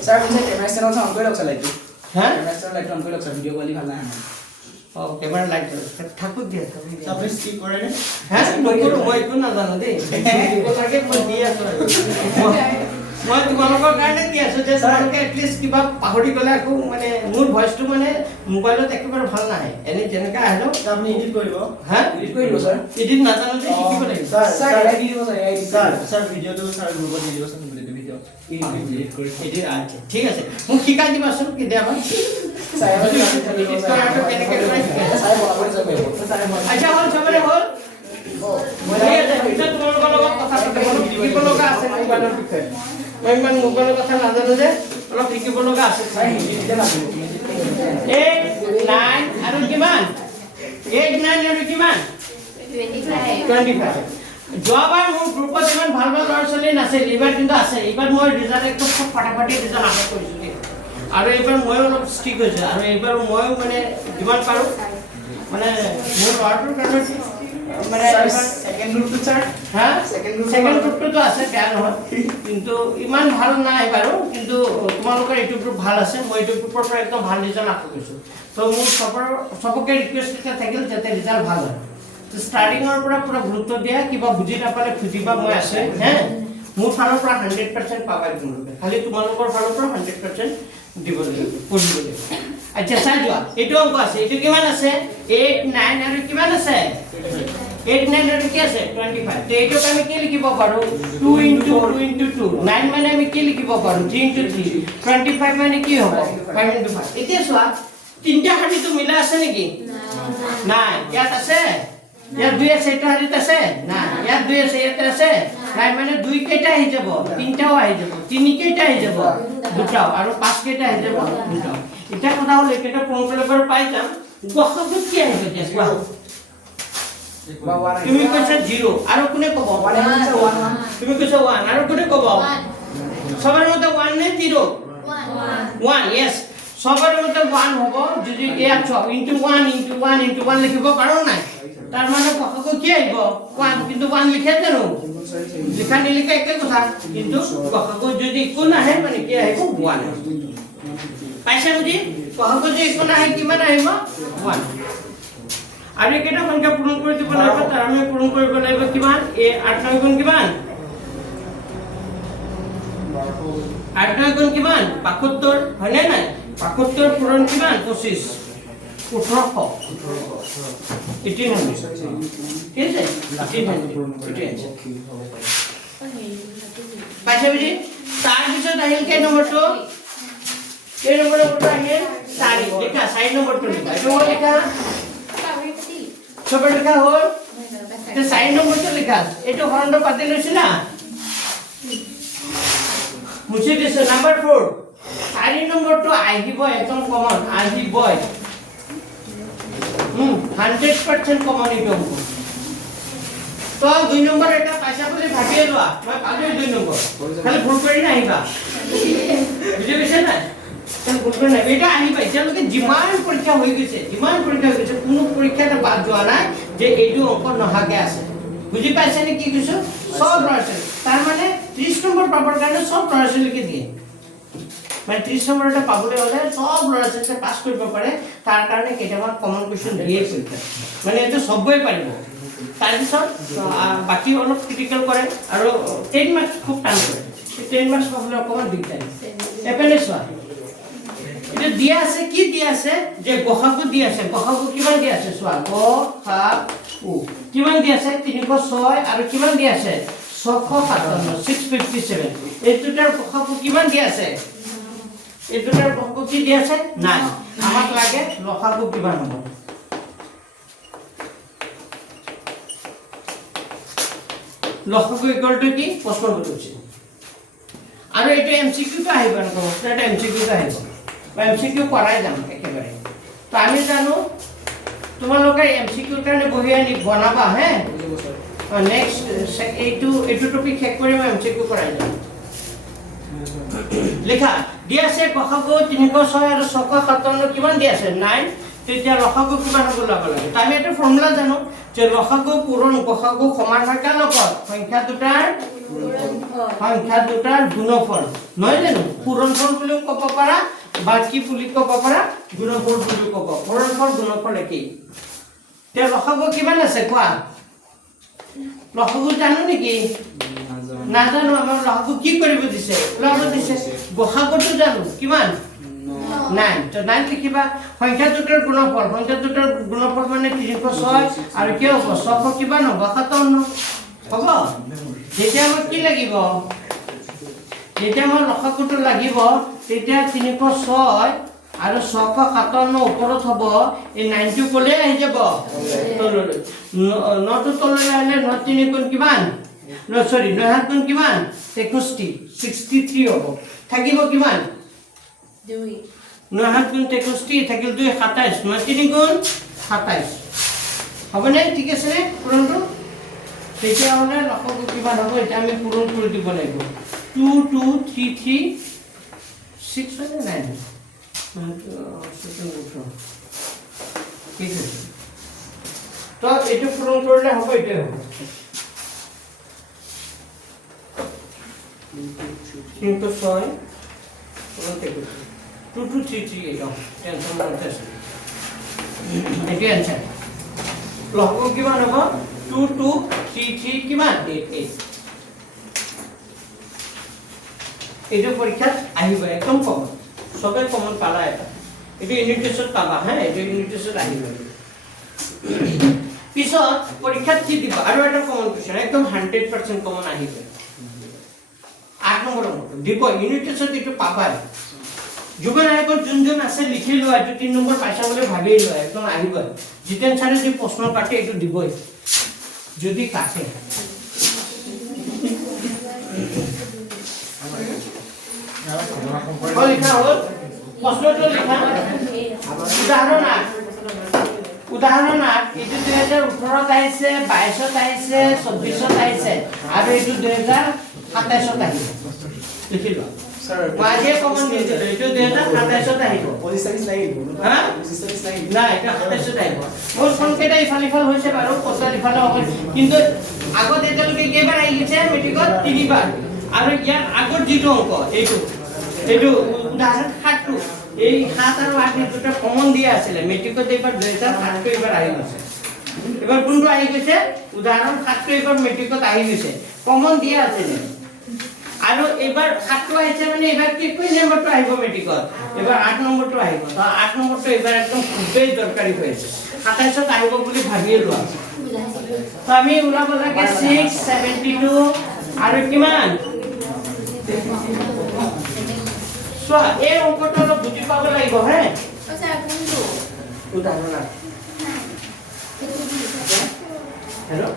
স্যার বলছে ক্যামেরা চ্যানেল অন করে রাখছ লাইট হ্যাঁ ক্যামেরা চ্যানেল লাইট অন করে রাখছ ভিডিও কোয়ালিটি ভালো না ক্যামেরা লাইট ঠাকুর দিয়ে আপনি স্কিপ করে নে হ্যাঁ নকৰো মই একো নাজানো দেই কথাকে মই দি আছো মই তোমালোকৰ কাৰণে দি আছো যে তোমালোকে এটলিষ্ট কিবা পাহৰি গলে আকৌ মানে মোৰ ভইচটো মানে মোবাইলত একেবাৰে ভাল নাহে এনে যেনেকা আহিলো আপনি এডিট কৰিব হ্যাঁ এডিট কৰিব স্যাৰ এদিন নাজানো যে শিকিব লাগিব স্যাৰ এডিট দিব স্যাৰ ভিডিওটো স্যাৰ গ্ৰুপত দি দিবচোন ভিডিও এডিট কৰি এদিন আছে ঠিক আছে মোক শিকাই দিবাচোন কেতিয়াবা স্যাৰ আচ্ছা হল সবৰে হল পিছত তোমালোকৰ লগত কথা পাতিব শিকিব লগা আছে মোবাইলৰ বিষয়ে মই ইমান মোবাইলৰ কথা নাজানো যে অলপ শিকিব লগা আছে 8 9 আৰু কিমান 8 9 আৰু কিমান 25 যোৱাবাৰ মোৰ গ্ৰুপত ইমান ভাল ল'ৰা ছোৱালী নাছিল এইবাৰ কিন্তু আছে এইবাৰ মই ৰিজাল্ট একদম খুব ফাটাফাটি ৰিজাল্ট আশা কৰিছোঁ দেই আৰু এইবাৰ মই অলপ ষ্ট্ৰিক হৈছে আৰু এইবাৰ ময়ো মানে যিমান পাৰোঁ মানে মোৰ ল'ৰাটোৰ কাৰণে মানে সেকেন্ড গ্ৰুপটো স্যাৰ হ্যাঁ সেকেন্ড গ্ৰুপটো আছে বেয়া নহয় কিন্তু ইমান ভাল নাই বাৰু কিন্তু তোমালোকৰ এইটো গ্ৰুপ ভাল আছে মই এইটো গ্ৰুপৰ পৰা একদম ভাল ৰিজাল্ট আশা কৰিছোঁ তো মোৰ সবকে ৰিকুৱেষ্ট এটা থাকিল যাতে ৰিজাল্ট ভাল হয় তো ষ্টাৰ্টিঙৰ পৰা পুৰা গুৰুত্ব দিয়া কিবা বুজি নাপালে খুজিবা মই আছে হে মোৰ ফালৰ পৰা 100% পাবা তোমালোকে খালি তোমালোকৰ ফালৰ পৰা 100% দিব লাগিব পঢ়িব লাগিব আচ্ছা চাই যোৱা এইটো অংক আছে এইটো কিমান আছে 8 9 আৰু কিমান আছে 8 9 আৰু কি আছে 25 তো এইটো আমি কি লিখিব পাৰো 2 into 2 9 মানে আমি কি লিখিব পাৰো 3 into 3 25 মানে কি হ'ব 5 into 5 এতিয়া চোৱা তিনটা হাৰিটো মিলা আছে নেকি নাই ইয়াত আছে ইয়াত দুই আছে এটা হাৰিত আছে না ইয়াত দুই আছে ইয়াত আছে নাই মানে 2 কেইটা আহি যাব 3টাও আহি যাব 3 কেইটা আহি যাব 2টাও আৰু 5 কেইটা আহি যাব 2টাও এটা কথা হল এটা ফৰ্মুলা পাই যাম গসাগু কি আহিব এতিয়া কোৱা তুমি কৈছা 0 আৰু কোনে ক'ব 1 তুমি কৈছা 1 আৰু কোনে ক'ব সবার মতে 1 নে 0 1 yes সবার মতে 1 হ'ব যদি এ আছো ইনটু 1 লিখিব পাৰো নাই তার মানে গসাগু কি আহিব 1 কিন্তু 1 লিখে জানো লিখা নিলিখা একে কথা কিন্তু গসাগু যদি কোন আহে মানে কি আহিব 1 পাইছা বুজি গসাগু যদি কোন আহে কিমান আহিব 1 আৰু একেটা সংখ্যা পূৰণ কৰি দিব লাগিব তাৰ আমি পূৰণ কৰিব লাগিব কিমান এ 8 9 গুণ কিমান 8 9 গুণ কিমান 75 হয়নে নাই 75 পূৰণ কিমান 25 1800 ঠিক আছে পাইছে বুজি তাৰ পিছত আহিল কে নম্বৰটো এই নম্বৰটো আহিল 4 লিখা 4 নম্বৰটো লিখা এইটো লিখা সব লিখা হল তে 4 নম্বৰটো লিখা এইটো হৰণ পাতি লৈছে না মুছি দিছে নাম্বাৰ 4 4 নম্বৰটো আহিব একদম কমন আহিবই 100% কমন এইটো তো 2 নম্বৰ এটা পইচা বুলি ভাবি লোৱা মই পালো 2 নম্বৰ খালি ভুল কৰি না আহিবা বুজি পাইছে না তেন ভুল কৰি না এটা আহিবা এতিয়ালৈকে যিমান পৰীক্ষা হৈ গৈছে কোনো পৰীক্ষাটা বাদ যোৱা নাই যে এইটো অংক নহাকে আছে বুজি পাইছে নে কি কৈছো সব আছে তাৰ মানে 30 নম্বৰ পাবৰ কাৰণে সব ল'ৰা-ছোৱালীকে দিয়ে মানে 30 নম্বৰ এটা পাবলৈ হলে সব ল'ৰা-ছোৱালীয়ে পাস কৰিব পাৰে তাৰ কাৰণে কেইটামান কমন কোৱেশ্চন দিয়ে পৰীক্ষা মানে এইটো সবই পাৰিব তাৰ পিছত বাকি অলপ ক্ৰিটিকেল কৰে আৰু 10 মাৰ্কস খুব টান কৰে 10 মাৰ্কস পাবলৈ অকমান দিগদাৰ এপেনে চোৱা এটা দিয়া আছে কি দিয়া আছে যে গসাগু দিয়া আছে গসাগু কিমান দিয়া আছে চোৱা গসাগু কিমান দিয়া আছে 306 আৰু কিমান দিয়া আছে 657 এই দুটাৰ গসাগু কিমান দিয়া আছে এই দুটাৰ গসাগু কি দিয়া আছে নাই আমাক লাগে লসাগু কিমান হ'ব লসাগু ইকুয়াল টু কি প্রশ্ন বলছে আৰু এটা এমসিকিউ টো আহিব না এটা এমসিকিউ টো আহিব বা এমসিকিউ কৰাই যাম একেবাৰে তো আমি জানো তোমালোকে এমসিকিউ কাৰণে বহি আনি বনাবা হে নেক্সট এইটো টপিক শেষ কৰি মই এমসিকিউ কৰাই যাম লেখা দিয়া আছে গসাগু 306 আৰু 657 কিমান দিয়া আছে 9 তেতিয়া লসাগু কিমান হ'ব লাগে আমি এটা ফৰ্মুলা জানো যে লসাগু পূৰণ গসাগু সমান হয় কাৰ লগত সংখ্যা দুটাৰ গুণফল নহয় জানো পূৰণফল বুলিও ক'ব পাৰা বা কি বুলি ক'ব পাৰা গুণফল বুলিও ক'ব পূৰণফল গুণফল একেই তে লসাগু কিমান আছে কোৱা লসাগু জানো নেকি নাজানো আমাৰ লসাগু কি কৰিব দিছে ওলাব দিছে গসাগুটো জানো কিমান 9 তো 9 লিখিবা সংখ্যা দুটাৰ গুণফল মানে 306 আৰু কি হ'ব 600 কিমান হ'ব 57 হ'ব যেতিয়া আমাক কি লাগিব যেতিয়া আমাৰ লসাগুটো লাগিব তেতিয়া 306 আৰু 657 ওপৰত হ'ব এই 9 টো কলে আহি যাব তললৈ 9 টো তললৈ আহিলে 9 3 গুণ কিমান No, sorry, 9 গুণ কিমান 63 হ'ব থাকিব কিমান 2 9 গুণ 63 থাকিল 2 27 9 3 গুণ 27 হবে না ঠিক আছে নে পূৰণটো তেতিয়া হলে লসাগু কিমান হ'ব এটা আমি পূৰণ কৰি দিব লাগিব 2 2 3 3 6 হয় না 9 ঠিক আছে তো এইটো পূৰণ কৰিলে হ'ব এটা হ'ব 306 2233 এটা টেনশন করতে আছে এটি आंसर লসাগু কিমান হ'ব 2233 কিমান 88 এইটো পৰীক্ষাত আহিব একদম কমন সবে কমন পালা এটা এটো ইউনিট টেষ্টত পাবা হ্যাঁ এটো ইউনিট টেষ্টত আহিব পিছত পৰীক্ষাত কি দিব আৰু এটা কমন কোৱেশ্চন একদম 100% কমন আহিব 8 নম্বৰ দিব ইউনিট টেষ্টত এটো পাবা যুগৰ আগত যোন আছে লিখি লোৱা এটো 3 নম্বৰ পাইছা বুলি ভাবি লোৱা একদম আহিব জিতেন ছাৰে যে প্ৰশ্ন কাটে এটো দিবই যদি কাটে লিখা হ'ল প্ৰশ্নটো লিখা উদাহৰণত এইটো 2018 আহিছে 22 আহিছে 24 আহিছে আৰু এইটো 2027 আহিব লিখিলো Sir, বাজে কমন দিছে এইটো 2027 আহিব police line. হা Police line. না এটা 27 আহিব মোৰ সংকেতা ইফাল হৈছে বাৰু পছৰ ইফাল হয় কিন্তু আগত এতিয়ালৈকে কেইবাৰ আহি গৈছে মেট্ৰিকত 3 বাৰ আৰু ইয়াৰ আগৰ যিটো অংক এইটো উদাহৰণ 7 টো এই 7 আৰু 8 দুটা কমন দিয়া আছিল মেট্ৰিকত এইবাৰ 2007 টো এইবাৰ আহি গৈছে এবাৰ কোনটো আহি গৈছে উদাহৰণ 7 টো এইবাৰ মেট্ৰিকত আহি গৈছে কমন দিয়া আছিল আৰু এবাৰ 7 টো আহিছে মানে এবাৰ কি নম্বৰটো আহিব মেট্ৰিকত এবাৰ 8 নম্বৰটো আহিব তো 8 নম্বৰটো এবাৰ একদম খুবেই দৰকাৰী হৈছে 27ত আহিব বুলি ভাবিয়ে লোৱা তো আমি ওলাব লাগে 672 আৰু কিমান সো এই অংকটো অলপ বুজি পাব লাগিব হে উদাহৰণ হেল্ল'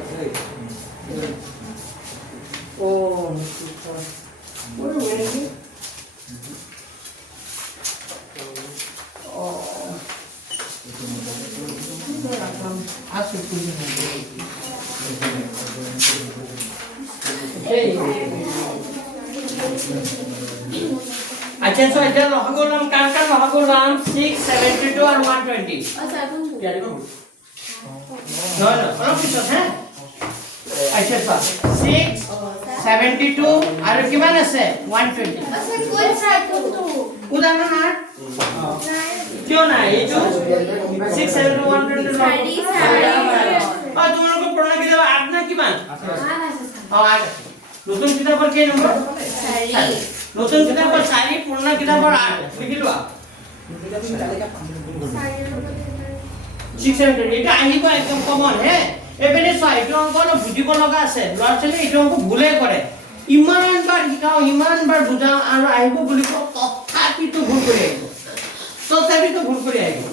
ও আচ্ছা সো এটা লহগলাম কার লহগলাম 672 আর 120 no অলপ পিছত হ্যাঁ আচ্ছা সো 672 আর কিমান আছে 120 উদাহরণ আর কিয় নাই এইটো 672 120 আর তোমালোকৰ পুৰণা কিতাপ আপনা কিমান নতুন কিতাপৰ কি নম্বৰ 4 নতুন কিতাপৰ 4 পুৰণা কিতাপৰ 8 লিখি লোৱা 672 এটা আহিব একদম কমন হে এবেলে চোৱা এইটো অংক অলপ বুজিব লগা আছে ল'ৰা ছোৱালী এইটো অংক ভুলে কৰে ইমান বাৰ শিকাও ইমান বাৰ বুজাও আৰু আহিব বুলি কওঁ তথাপিতো ভুল কৰি আহিব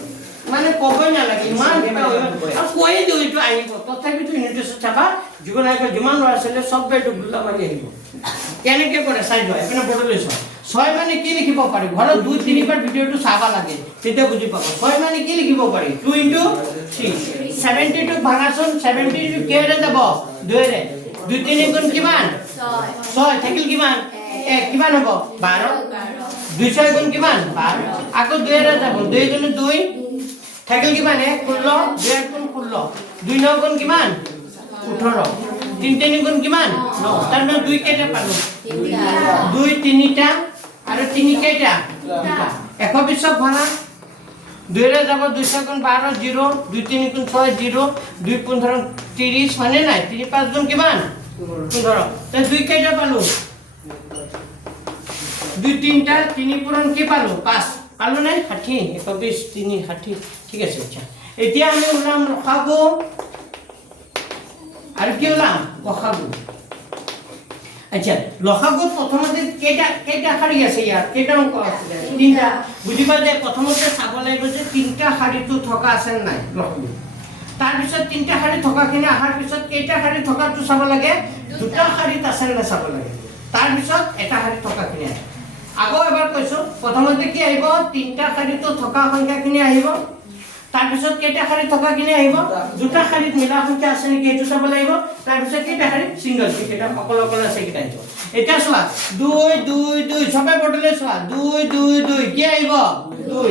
মানে ক'বই নালাগে ইমান আৰু কৈয়ে দিওঁ এইটো আহিব তথাপিতো ইউনিটেষ্ট চাবা জীৱন আহিব যিমান ল'ৰা ছোৱালীয়ে চব বেটো গুলা মাৰি আহিব কেনেকৈ কৰে চাই যোৱা এপিনে বৰ্ডলৈ চোৱা 6 মানে কি লিখিব পাৰি ঘৰত 2-3 বাৰ ভিডিঅ'টো চাবা লাগে তেতিয়া বুজি পাব 6 মানে কি লিখিব পাৰি 2 * 3 72 ভাঙাচোন 72 কেৰে যাব 2 ৰে 2 3 গুণ কিমান 6 থাকিল কিমান কিমান হ'ব 12 2 গুণ কিমান 12 আকৌ 2 ৰে যাব 2 গুণ 2 থাকিল কিমান 16 2 গুণ 16 2 9 গুণ কিমান 18 3 3 গুণ কিমান 9 তাৰ মানে 2 কেইটা পালো 2 3টা আৰু 3 কেইটা 120 ভাঙা 2 ৰে যাব 2 গুণ 12 0 2 3 গুণ 6 0 2 15 30 মানে নাই 3 5 গুণ কিমান 15 তে 2 কেইটা পালো 2 3টা 3 পূৰণ কি পালো 5 পালো নাই 60 120 3 60 ঠিক আছে আচ্ছা এতিয়া আমি ওলাম লখাগু আৰু কি ওলাম লখাগু আচ্ছা লখাগু প্ৰথমতে কেইটা শাৰী আছে ইয়াৰ কেইটা অংক আছে তিনটা বুজিবা যে প্ৰথমতে চাব লাগিব যে তিনটা শাৰীটো থকা আছে নাই লখাগু তাৰ পিছত তিনটা শাৰী থকাখিনি আহাৰ পিছত কেইটা শাৰী থকাটো চাব লাগে দুটা শাৰীত আছে না চাব লাগে তাৰ পিছত এটা শাৰী থকাখিনি আছে আগো এবাৰ কৈছো প্ৰথমতে কি আহিব তিনটা শাৰীটো থকা সংখ্যাখিনি আহিব তাৰ পিছত কেইটা শাৰী থকাখিনি আহিব দুটা শাৰীত মিলা সংখ্যা আছে নেকি এইটো চাব লাগিব তাৰ পিছত কেইটা শাৰী সিঙ্গল কেইটা অকল আছে কেইটা আহিব এটা চোৱা 2 2 2 সবে বটলে চোৱা 2 2 2 কি আহিব 2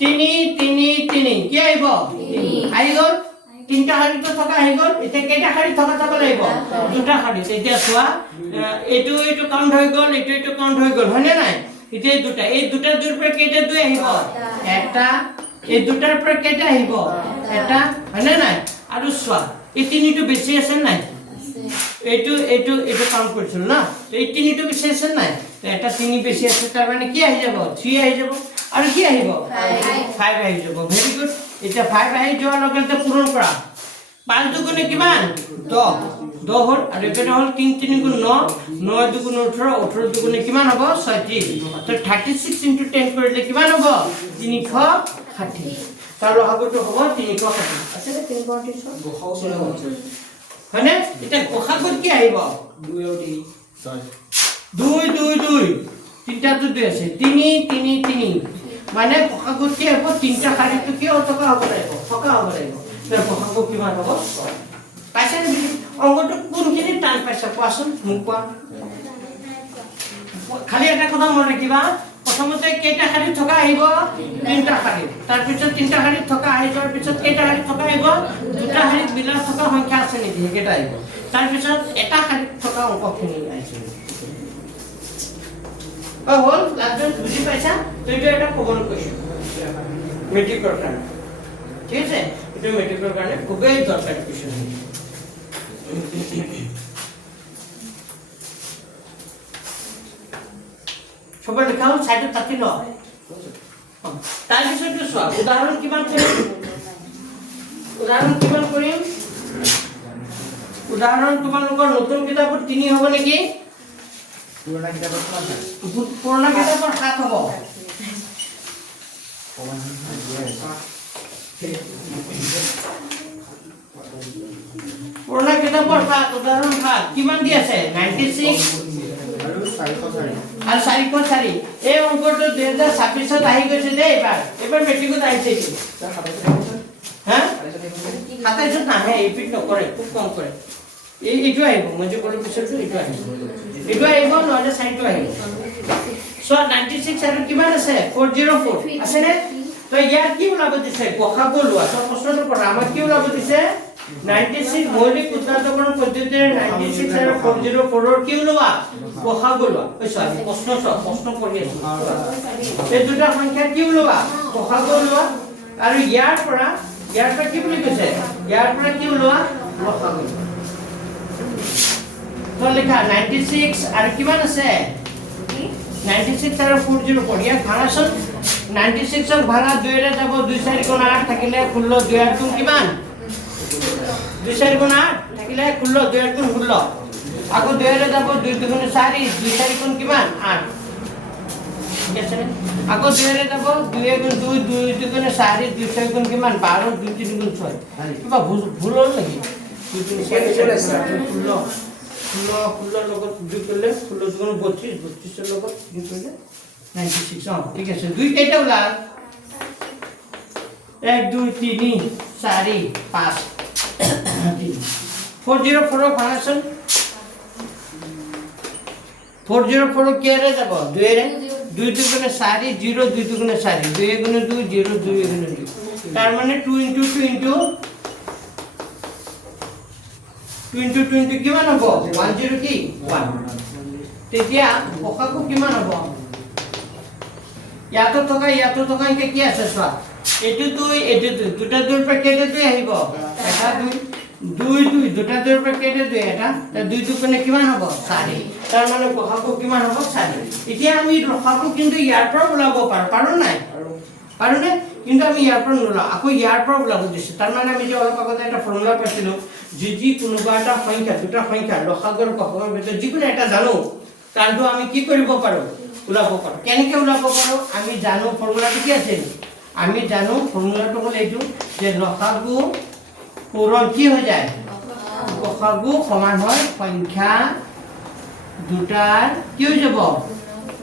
3 3 3 কি আহিব আহি গ'ল তিনটা শাৰীটো থকা আহি গ'ল এতিয়া কেইটা শাৰী থকা চাব লাগিব দুটা শাৰী এতিয়া চোৱা এইটো কাউন্ট হৈ গ'ল এইটো কাউন্ট হৈ গ'ল হয়নে নাই এতিয়া এই দুটা দুৰ পৰা কেইটা 2 আহিব এটা এই দুটাৰ পৰা কেইটা আহিব এটা হয়নে নাই আৰু চোৱা এই তিনিটো বেছি আছে নাই এইটো কাউন্ট কৰিছিল না এই তিনিটো বেছি আছে নাই এটা 3 বেছি আছে তাৰ মানে কি আহি যাব 3 আহি যাব আৰু কি আহিব 5 আহি যাব ভেৰি গুড এটা 5 আহি যোৱাৰ লগে লগে পূৰণ কৰা 5 দুগুণে কিমান 10 হল আৰু এটা হল 3 3 গুণ 9 9 দুগুণ 18 18 দুগুণে কিমান হ'ব 36 তো 36 * 10 কৰিলে কিমান হ'ব 360 তাৰ লহাগটো হ'ব 360 আছে 360 হয়নে এতিয়া গসাগুত কি আহিব 2 আৰু 3 2 2 2 তিনটাটো 2 আছে 3 3 3 মানে গসাগুত কি হ'ব তিনটা শাৰীটো কি থকা হ'ব লাগিব থকা হ'ব লাগিব তাৰ গসাগু কিমান হ'ব পাইছে নে অংকটো কোনখিনি টান পাইছে কোৱাচোন মোক কোৱা খালি এটা কথা মনে ৰাখিবা প্ৰথমতে কেইটা শাৰী থকা আহিব তিনটা শাৰী তাৰ পিছত তিনটা শাৰী থকা আহিবৰ পিছত কেইটা শাৰী থকা আহিব দুটা শাৰী মিলা থকা সংখ্যা আছে নেকি কেইটা আহিব তাৰ পিছত এটা শাৰী থকা অংকখিনি আহিছে হ'ল লাজত বুজি পাইছা তো এইটো এটা কমন কুৱেশ্যন মেট্ৰিকৰ কাৰণে ঠিক আছে এইটো মেট্ৰিকৰ কাৰণে খুবেই দৰকাৰী কুৱেশ্যন সবাই লিখাও সাইডে তাকি ল তাৰ বিষয়টো চোৱা উদাহৰণ কিমান কৰিম উদাহৰণ তোমালোকৰ নতুন কিতাপত 3 হ'ব নেকি পুৰণা কিতাপত 7 হ'ব পুৰণা কিতাপৰ 7 উদাহৰণ 7 কিমান দি আছে 96 আৰু 404 এই অংকটো 2026 আহি গৈছে দে এবাৰ মেট্ৰিকত আহিছে কি হা 27 নাহে এপিট নকৰে খুব কম কৰে এইটো আহিব মই যে ক'লো পিছতো এইটো আহিব নহলে সাইনটো আহিব সো 96 আৰু কিমান আছে 404 আছে নে তো ইয়াৰ কি ওলাব দিছে গসাগু লোৱা তো প্ৰশ্নটো কৰা আমাৰ কি ওলাব দিছে 96 মৌলিক উৎপাদকৰণ পদ্ধতিৰে 96 আৰু 404 ৰ কি ওলোৱা গসাগু লোৱা প্ৰশ্ন পঢ়ি আছো এই দুটা সংখ্যা কি ওলোৱা গসাগু লোৱা আৰু ইয়াৰ পৰা কি বুলি কৈছে ইয়াৰ পৰা কি ওলোৱা গসাগু তো লিখা 96 আৰু কিমান আছে 96 আৰু 404 ইয়াক ভাঙাচোন 96 ক ভাঙা 2 ৰে যাব 2 4 গুণ 8 থাকিলে 16 2 8 গুণ কিমান 2 4 গুণ 8 থাকিলে 16 2 8 গুণ 16 আকৌ 2 ৰে যাব 2 2 গুণ 4 2 4 গুণ কিমান 8 ঠিক আছে আকৌ 2 ৰে যাব 2 গুণ 2 2 গুণ 4 2 4 গুণ কিমান 12 2 3 গুণ 6 কিবা ভুল হ'ল নেকি 2 3 4 16 লগত যোগ কৰিলে 16 গুণ 32 32 ৰ লগত যোগ কৰিলে 96 ঠিক আছে দুই কেইটা ওলাল 1 2 3 4 5 404 ভাঙাচোন 404 কেৰে যাব 2 ৰে 2 2 গুণ 4 0 2 2 গুণ 4 2 গুণ 2 0 2 গুণ 2 তাৰ মানে 2 * 2 * 2 কিমান হ'ব 10 কি 1 তেতিয়া গসাগু কিমান হ'ব ইয়াতো থকা কি আছে চোৱা এইটো 2 দুটা 2 পৰা কেইটা 2 আহিব এটা 2 2 দুটা 2 পৰা কেইটা 2 এটা 2 2 কোনে কিমান হ'ব 4 তাৰ মানে গসাগু কিমান হ'ব 4 এতিয়া আমি গসাগু কিন্তু ইয়াৰ পৰা ওলাব পাৰো নাই পাৰো নে কিন্তু আমি ইয়াৰ পৰা নোলাও আকৌ ইয়াৰ পৰা ওলাব দিছে তাৰ মানে আমি যে অলপ আগতে এটা ফৰ্মুলা পাইছিলো যি কোনোবা এটা সংখ্যা দুটা সংখ্যা লসাগুৰ গসাগুৰ ভিতৰত যিকোনো এটা জানো তাৰটো আমি কি কৰিব পাৰো ওলাব পাৰো কেনেকৈ ওলাব পাৰো আমি জানো ফৰ্মুলাটো কি আছে আমি জানো ফৰ্মুলাটো হ'ল এইটো যে লসাগু পূৰণ কি হৈ যায় গসাগু সমান হয় সংখ্যা দুটাৰ কি হৈ যাব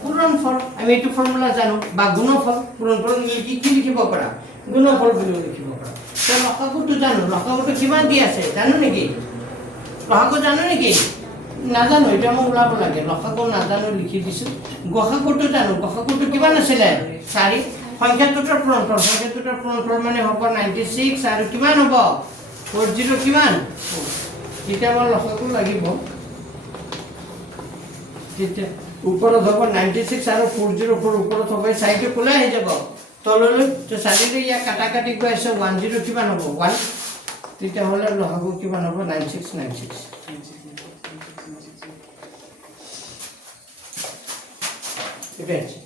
পূৰণফল আমি এইটো ফৰ্মুলা জানো বা গুণফল পূৰণফল কি লিখিব পাৰা গুণফল বুলি লিখিব পাৰা তো লসাগুটো জানো লসাগুটো কিমান দি আছে জানো নেকি লসাগু জানো নেকি নাজানো এটা মই ওলাব লাগে লসাগু নাজানো লিখি দিছোঁ গসাগুটো জানো গসাগুটো কিমান আছিলে 4 সংখ্যাটোৰ পূৰণফল মানে হ'ব 96 আৰু কিমান হ'ব 40 কিমান এতিয়া মই লসাগু লাগিব তেতিয়া ওপৰত হ'ব 96 আৰু 404 ওপৰত হ'ব সাইডে কোলা হৈ যাব তললৈ তো সাইডে ইয়া কাটাকাটি গৈ আছে 10 কিমান হ'ব 1 তেতিয়া হ'লে লসাগু কিমান হ'ব 96 এটা আছে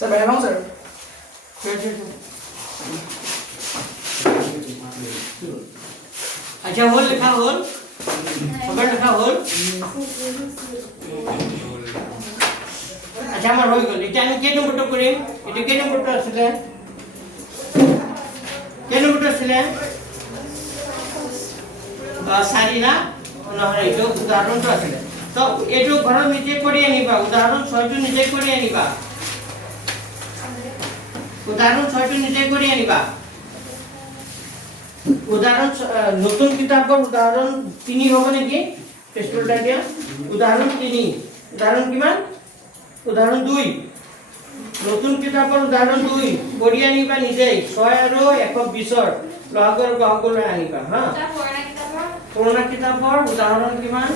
স্যার বেয়া পাওঁ স্যার আচ্ছা হল লেখা হল সবার লেখা হল আচ্ছা আমার হয়ে গেল এটা আমি কে নম্বরটা করিম এটা কে নম্বরটা আসলে কে নম্বরটা আসলে সারি না নহলে এইটো উদাহৰণটো আসলে তো এইটো ঘৰত নিজে কৰি আনিবা উদাহৰণ 6টো নিজে কৰি আনিবা উদাহৰণ 6টো নিজে কৰি আনিবা উদাহৰণ নতুন কিতাপৰ উদাহৰণ 3 হ'ব নেকি পেষ্টলটা দিয়া উদাহৰণ 3 উদাহৰণ কিমান উদাহৰণ 2 নতুন কিতাপৰ উদাহৰণ 2 কৰি আনিবা নিজে 6 আৰু 120ৰ লগৰ গহলৈ আনিবা হা পুৰণা কিতাপৰ উদাহৰণ কিমান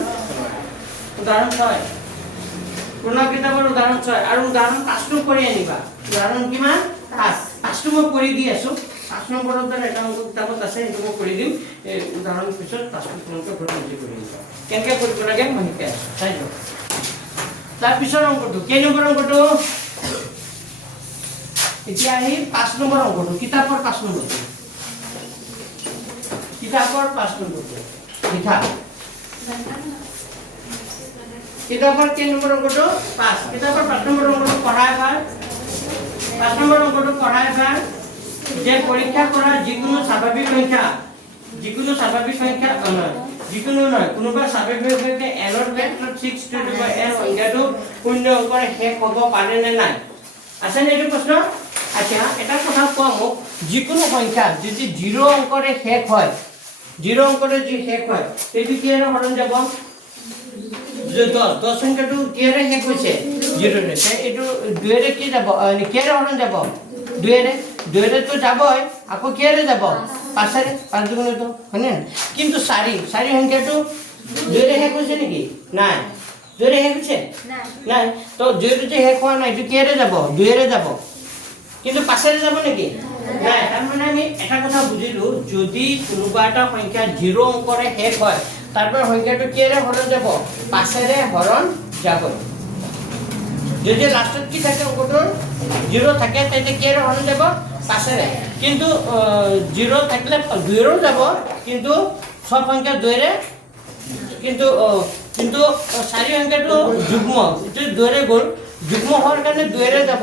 উদাহৰণ 6 পুৰণা কিতাপৰ উদাহৰণ 6 আৰু উদাহৰণ 5টো কৰি আনিবা উদাহৰণ কিমান 5টো মই কৰি দি আছো 5 নম্বৰৰ দ্বাৰা এটা অংক কিতাপত আছে সেইটো মই কৰি দিম এই উদাহৰণ পিছত 5টো তোমালোকে ঘৰত নিজে কৰি আনিবা কেনেকৈ কৰিব লাগে মই শিকাই আছো চাই যাওক তাৰ পিছৰ অংকটো কেই নম্বৰ অংকটো এতিয়া আহি 5 নম্বৰ অংকটো কিতাপৰ 5 নম্বৰটো কিতাপৰ 5 নম্বৰটো লিখা কিতাপৰ কেই নম্বৰ অংকটো 5 কিতাপৰ 5 নম্বৰ অংকটো পঢ়াই ভাল 5 নম্বৰ অংকটো পঢ়াই ভাল যে পৰীক্ষা কৰা যিকোনো স্বাভাৱিক সংখ্যা যিকোনো নহয় কোনোবা স্বাভাৱিক সংখ্যা n ৰ ক্ষেত্ৰত 6 to the power n সংখ্যাটো শূন্য অংকৰে শেষ হ'ব পাৰে নে নাই আছে নে এইটো প্ৰশ্ন আচ্ছা এটা কথা কোৱা মোক যিকোনো সংখ্যা যদি 0 অংকৰে শেষ হয় 0 অংকৰে যি শেষ হয় সেইটো কিহেৰে হৰণ যাব যে 10 সংখ্যাটো কিহেৰে শেষ হৈছে 0 ৰে এইটো 2 ৰে কি যাব কিহেৰে হৰণ যাব 2 ৰে তো যাবই আকৌ কিহেৰে যাব 5 ৰে 5 দুগুণ তো হয়নে কিন্তু 4 সংখ্যাটো 2 ৰে শেষ হৈছে নেকি নাই 2 ৰে শেষ হৈছে নাই তো 2 ৰে যে শেষ হোৱা নাই এইটো কিহেৰে যাব 2 ৰে যাব কিন্তু 5 ৰে যাব নেকি নাই তাৰ মানে আমি এটা কথা বুজিলো যদি কোনোবা এটা সংখ্যা 0 অংকৰে শেষ হয় তাৰপৰ সংখ্যাটো কিহেৰে হৰণ যাব 5 ৰে হৰণ যাব যদি লাষ্টত কি থাকে অংকটোৰ 0 থাকে তাতে কিহেৰে হৰণ যাব 5 ৰে কিন্তু 0 থাকিলে 2 ৰে যাব কিন্তু সব সংখ্যা 2 ৰে কিন্তু 4 সংখ্যাটো যুগ্ম এটো 2 ৰে গ'ল যুগ্ম হোৱাৰ কাৰণে 2 ৰে যাব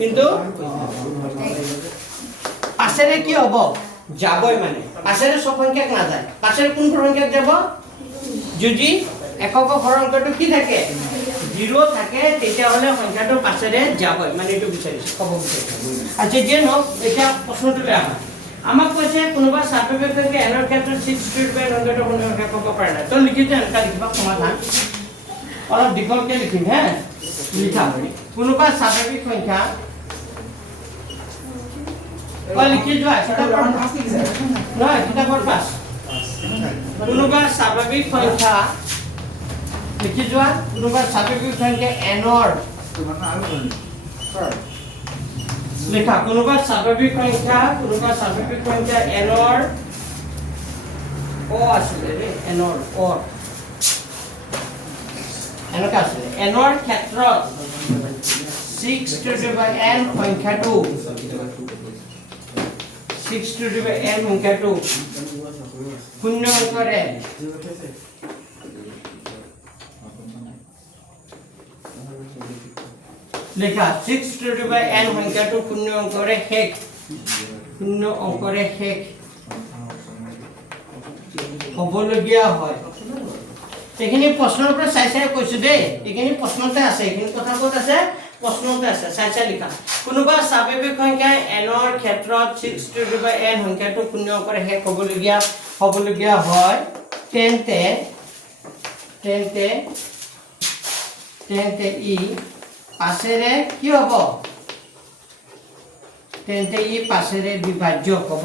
কিন্তু 5 ৰে কি হ'ব যাবই মানে 5 ৰে সব সংখ্যাক না যায় 5 ৰে কোন সংখ্যাক যাব যদি একক হৰণ কৰাটো কি থাকে 0 থাকে তেতিয়া হলে সংখ্যাটো 5 ৰে যাবই মানে এটো বিচাৰিছে কব বিচাৰিছে আচ্ছা যে ন এটা প্ৰশ্নটো আহা আমাক কৈছে কোনোবা স্বাভাৱিক সংখ্যা n ৰ ক্ষেত্ৰত 6 to the power সংখ্যাটো কোন সংখ্যা ক'ব পাৰে না তো লিখিতে এনেকা লিখিবা সমাধান অলপ দীঘলকে লিখিম হে লিখা কোনোবা স্বাভাৱিক সংখ্যা লিখি যোৱা কিতাপৰ নহয় কিতাপৰ 5 কোনোবা স্বাভাৱিক সংখ্যা লিখি যোৱা কোনোবা স্বাভাৱিক সংখ্যা n ৰ লিখা কোনোবা স্বাভাৱিক সংখ্যা n ৰ আছিলে ৰে n ৰ এনেকা আছিলে n ৰ ক্ষেত্ৰত 6 to the power n সংখ্যাটো 6 to the power n সংখ্যাটো শূন্য অংকৰে লেখা 6 to the power n সংখ্যাটো শূন্য অংকৰে শেষ হ'বলগীয়া হয় এইখিনি প্ৰশ্নৰ পৰা চাই কৈছো দেই এইখিনি প্ৰশ্নতে আছে এইখিনি কথা ক'ত আছে প্ৰশ্নতে আছে চাই লিখা কোনোবা স্বাভাৱিক সংখ্যা n ৰ ক্ষেত্ৰত 6 to the power n সংখ্যাটো শূন্য অংকৰে শেষ হ'বলগীয়া হয় তেন্তে ই 5 ৰে কি হ'ব তেন্তে ই 5 ৰে বিভাজ্য হ'ব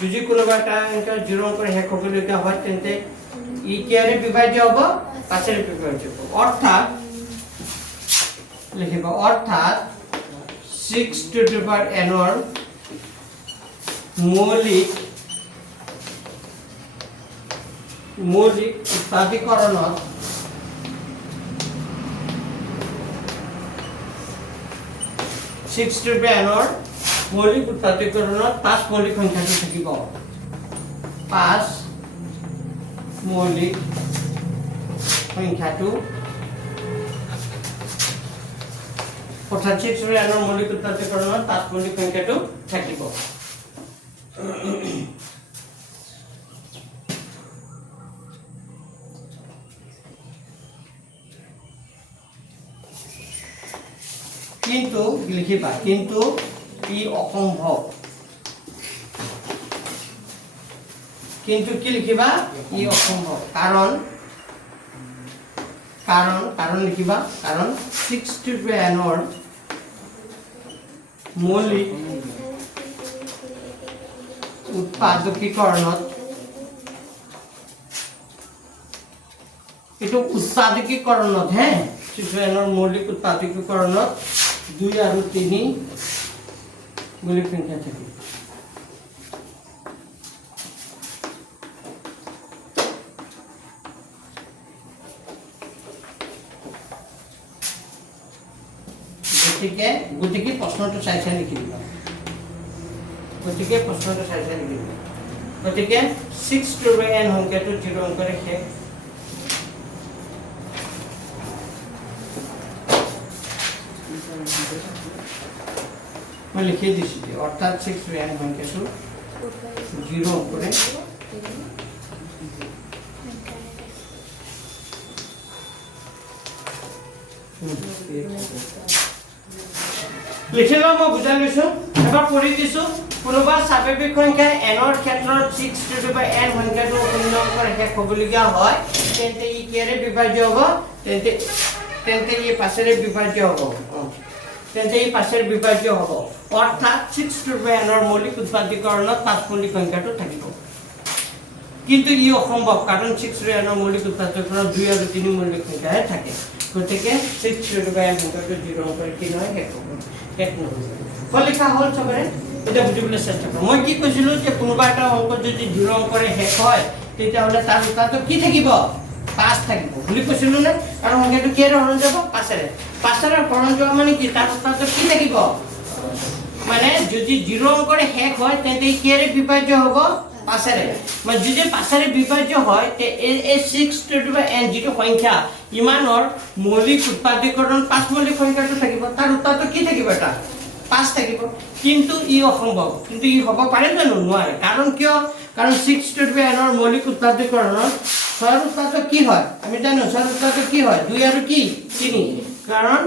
যদি কোনোবা এটা সংখ্যা 0 অংকৰে শেষ হ'বলগীয়া হয় তেন্তে ই কিহেৰে বিভাজ্য হ'ব 5 ৰে বিভাজ্য হ'ব অৰ্থাৎ লিখিবা 6 to the power n ৰ মৌলিক উৎপাদীকৰণত 6 to the nৰ মৌলিক উৎপাদকীকৰণত 5 মৌলিক সংখ্যাটো থাকিব 5 মৌলিক সংখ্যাটো অৰ্থাৎ 6 to the nৰ মৌলিক উৎপাদকীকৰণত 5 মৌলিক সংখ্যাটো থাকিব কিন্তু লিখিবা কিন্তু ই অসম্ভৱ কিন্তু কি লিখিবা ই অসম্ভৱ কাৰণ লিখিবা কাৰণ 6 to the nৰ মৌলিক উৎপাদকীকৰণত এইটো উৎপাদকীকৰণত হে 6 to the nৰ মৌলিক উৎপাদকীকৰণত 2 আৰু 3 মৌলিক সংখ্যা থাকিব গতিকে প্ৰশ্নটো চাই লিখি দিবা গতিকে 6 to the n সংখ্যাটো 0 অংকৰে শেষ मैं लिखे दीजिए अर्थात 6 to the n সংখ্যাটো 0 অংকৰে লিখে লওঁ মই বুজাই লৈছো এবাৰ পঢ়ি দিছো কোনোবা স্বাভাৱিক সংখ্যা n ৰ ক্ষেত্ৰত 6 to the n সংখ্যাটো 0 অংকৰে শেষ হ'বলগীয়া হয় তেন্তে ই কিৰে বিভাজ্য হ'ব তেন্তে ই পাছেৰে বিভাজ্য হ'ব তেন্তে ই পাছেৰ বিভাজ্য হ'ব অৰ্থাৎ 6 to the n ৰ মৌলিক উৎপাদকীকৰণত 5 মৌলিক সংখ্যাটো থাকিব কিন্তু ই অসম্ভৱ কাৰণ 6 to the n ৰ মৌলিক উৎপাদকীকৰণত 2 আৰু 3 মৌলিক সংখ্যাহে থাকে গতিকে 6 to the n সংখ্যাটো 0 অংকৰে কি নহয় শেষ নহয় লিখা হ'ল চবৰে এটা বুজিবলৈ চেষ্টা কৰক মই কি কৈছিলো যে কোনোবা এটা অংক যদি 0 অংকৰে শেষ হয় তেতিয়াহ'লে তাৰ উত্তৰটো কি থাকিব 5 থাকিব বুলি কৈছিলো না আৰু সংখ্যাটো কিৰে হৰণ যাব 5ৰে হৰণ যোৱা মানে কি তাৰ উত্তৰটো কি থাকিব মানে যদি 0 অংকৰে শেষ হয় তেন্তে কিৰে বিভাজ্য হ'ব 5ৰে মানে যদি 5ৰে বিভাজ্য হয় তে এই 6 to the n যিটো সংখ্যা ইমানৰ মৌলিক উৎপাদকীকৰণ 5 মৌলিক সংখ্যাটো থাকিব তাৰ উত্তৰটো কি থাকিব এটা 5 থাকিব কিন্তু ই অসম্ভৱ কিন্তু ই হ'ব পাৰে জানো নোৱাৰে কাৰণ কিয় কাৰণ 6 to the n ৰ মৌলিক উৎপাদকীকৰণত 6 ৰ উত্তৰটো কি হয় আমি জানো 6 ৰ উত্তৰটো কি হয় 2 আৰু কি 3 কাৰণ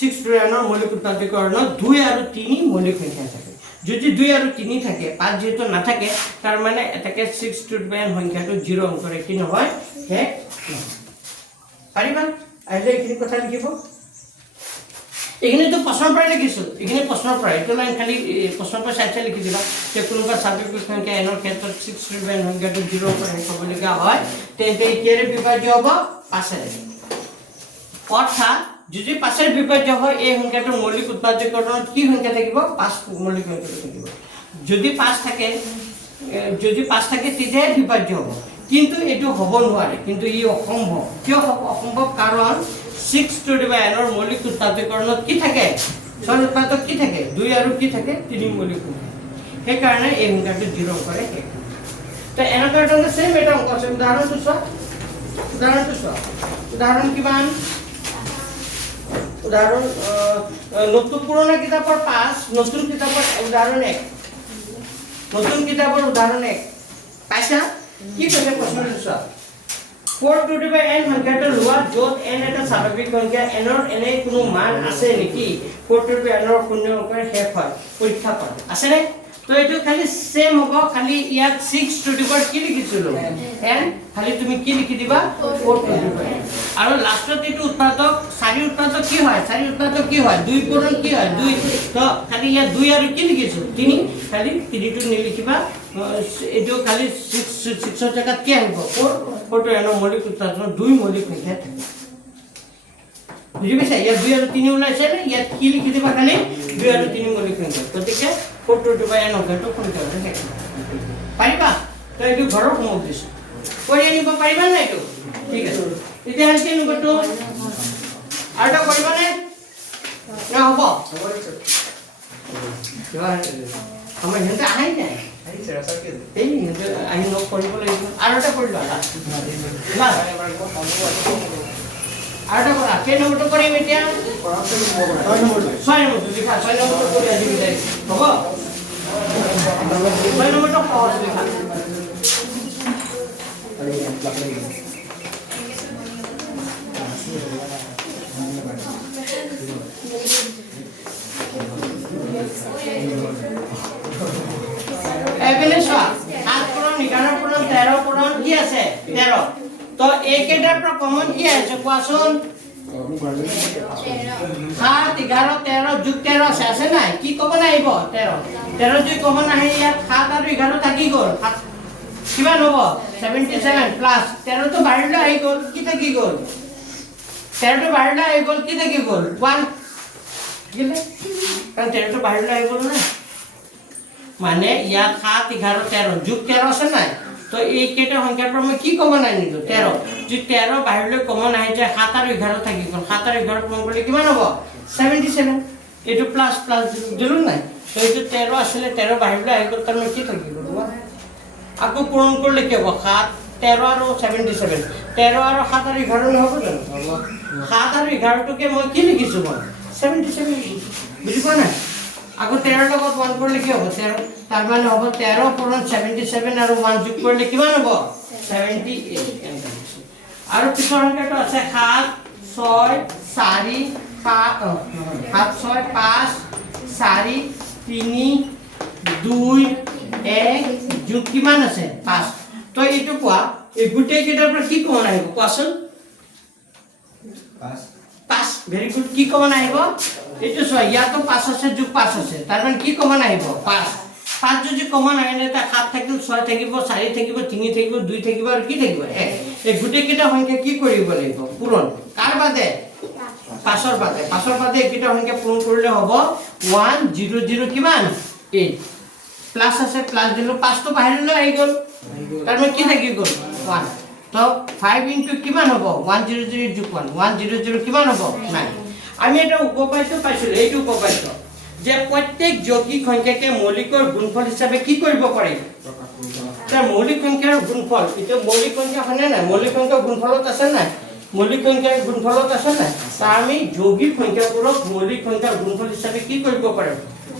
6 to the n ৰ মৌলিক উৎপাদকীকৰণত 2 আৰু 3 মৌলিক সংখ্যা থাকে যদি 2 আৰু 3 থাকে 5 যেহেতু নাথাকে তাৰ মানে এটাকে 6 to the n সংখ্যাটো 0 অংকৰে কি নহয় শেষ পাৰিবা আহিলে এইখিনি কথা লিখিব এইখিনিতো প্ৰশ্নৰ পৰাই লিখিছো এইখিনি প্ৰশ্নৰ পৰা এইটো লাইন খালি প্ৰশ্নৰ পৰা চাই লিখি দিবা যে কোনোবা স্বাভাৱিক সংখ্যা n ৰ ক্ষেত্ৰত 6 to the n সংখ্যাটো 0 অংকৰে শেষ হ'বলগীয়া হয় তেন্তে ই কিৰে বিভাজ্য হ'ব 5ৰে অৰ্থাৎ যদি 5ৰে বিভাজ্য হয় এই সংখ্যাটোৰ মৌলিক উৎপাদকীকৰণত কি সংখ্যা থাকিব 5 মৌলিক সংখ্যা থাকিব যদি 5 থাকে তেতিয়াহে বিভাজ্য হ'ব কিন্তু এইটো হ'ব নোৱাৰে কিন্তু ই অসম্ভৱ কিয় অসম্ভৱ কাৰণ 6 to the n ৰ মৌলিক উৎপাদকীকৰণত কি থাকে 6 উৎপাদক কি থাকে 2 আৰু কি থাকে 3 মৌলিক সংখ্যা সেইকাৰণে এই সংখ্যাটো 0 অংকৰে শেষ তো এনেকুৱা এটা সেম এটা অংক আছে উদাহৰণটো চোৱা উদাহৰণ কিমান উদাহৰণ নতুন পুৰণা কিতাপৰ 5 নতুন কিতাপৰ উদাহৰণ 1 নতুন কিতাপৰ উদাহৰণ 1 পাইছা কি কৈছে প্ৰশ্নটো চোৱা 4 to the n সংখ্যাটো লোৱা য'ত n এটা স্বাভাৱিক সংখ্যা n ৰ এনে কোনো মান আছে নেকি 4 to the n ৰ শূন্য অংকৰে শেষ হয় পৰীক্ষা কৰা আছে নে তো এইটো খালি সেম হ'ব খালি ইয়াত 6 to the power কি লিখিছিলো n খালি তুমি কি লিখি দিবা 4 to the power আৰু লাষ্টত এইটো উৎপাদক 4 উৎপাদক কি হয় 2 পূৰণ কি হয় 2 তো খালি ইয়াত 2 আৰু কি লিখিছো 3 খালি 3 টো নিলিখিবা এইটো খালি 6 ৰ জায়গাত কি আহিব 4 to n ৰ মৌলিক উৎপাদক 2 মৌলিক সংখ্যা থাকে বুজি পাইছা ইয়াত 2 আৰু 3 ওলাইছে নে ইয়াত কি লিখি দিবা খালি 2 আৰু 3 মৌলিক সংখ্যা গতিকে 4 to the n সংখ্যাটো সোনকালে শেষ পাৰিবা তো এইটো ঘৰৰ হোমৱৰ্ক দিছো কৰি আনিব পাৰিবা না এইটো ঠিক আছে এতিয়া কি নম্বৰটো আৰু এটা কৰিবা নে না হ'ব হ'ব দিছে কিবা আমাৰ সিহঁতে আহাই নাই আহিছে ৰাস্তা কি আছে এই সিহঁতে আহি লগ কৰিব লাগিব আৰু এটা কৰি লোৱা লাষ্ট আৰু এটা কৰা কেই নম্বৰটো কৰিম এতিয়া 6 নম্বৰটো লিখা 6 নম্বৰটো কৰি আজি বিদায় হ'ব 6 নম্বৰটো সহজ লিখা এবেলে চোৱা 7 পূৰণ 11 পূৰণ 13 পূৰণ কি আছে 13 তো এইকেইটাৰ পৰা কমন কি আছে কোৱাচোন 7 11 13 যোগ 13 আছে নাই কি কমন আহিব 13 যদি কমন আহে ইয়াত 7 আৰু 11 থাকি গ'ল কিমান হ'ব 77 প্লাস 13 তো বাহিৰলৈ আহি গ'ল কি থাকি গ'ল 13 তো বাহিৰলৈ আহি গ'ল কি থাকি গ'ল 1 থাকিলে কাৰণ 13 তো বাহিৰলৈ আহি গ'ল না মানে ইয়াত 7 11 13 যোগ 13 আছে নাই তো এই কেইটা সংখ্যাৰ পৰা মই কি কমন আনিলো 13 যদি 13 বাহিৰলৈ কমন আহি যায় 7 আৰু 11 থাকি গ'ল 7 আৰু 11 কমন কৰিলে কিমান হ'ব 77 এইটো প্লাস প্লাস দিলো নাই তো এইটো 13 আছিল 13 বাহিৰলৈ আহি গ'ল তাৰ মানে কি থাকি গ'ল আকৌ পূৰণ কৰিলে কি হ'ব 7 13 আৰু 77 13 আৰু 7 আৰু 11 নহ'ব জানো 7 আৰু 11 টোকে মই কি লিখিছো মই 77 বুজি পোৱা নাই আকৌ 13 লগত 1 কৰিলে কি হ'ব 13 তাৰ মানে হ'ব 13 পূৰণ 77 আৰু 1 যোগ কৰিলে কিমান হ'ব 78 আৰু পিছৰ সংখ্যাটো আছে 7 6 4 5 7 6 5 4 3 2 1 যোগ কিমান আছে 5 তো এইটো কোৱা এই গোটেই কেইটাৰ পৰা কি কমন আহিব কোৱাচোন 5 ভেৰি গুড কি কমন আহিব এইটো চোৱা ইয়াতো 5 আছে যোগ 5 আছে তাৰ মানে কি কমন আহিব 5 যদি কমন আহে না তা 7 থাকিব 6 থাকিব 4 থাকিব 3 থাকিব 2 থাকিব আৰু কি থাকিব 1 এই গোটেই কেইটা সংখ্যা কি কৰিব লাগিব পূৰণ কাৰ বাদে 5ৰ বাদে কেইটা সংখ্যা পূৰণ কৰিলে হ'ব 1 0 0 কিমান 8 প্লাস আছে প্লাস দিলো 5 তো বাহিৰলৈ আহি গ'ল তাৰ মানে কি থাকি গ'ল 1 তো 5 ইনটু কিমান হ'ব 100 যোগ 1 100 কিমান হ'ব 9 আমি এটা উপপাদ্য পাইছিলো এইটো উপপাদ্য যে প্ৰত্যেক যৌগিক সংখ্যাকে মৌলিকৰ গুণফল হিচাপে কি কৰিব পাৰি তাৰ মৌলিক সংখ্যাৰ গুণফল এটা মৌলিক সংখ্যা হয়নে নাই মৌলিক সংখ্যাৰ গুণফলত আছে নাই মৌলিক সংখ্যাৰ গুণফলত আছে নাই তাৰ আমি যৌগিক সংখ্যাবোৰক মৌলিক সংখ্যাৰ গুণফল হিচাপে কি কৰিব পাৰিম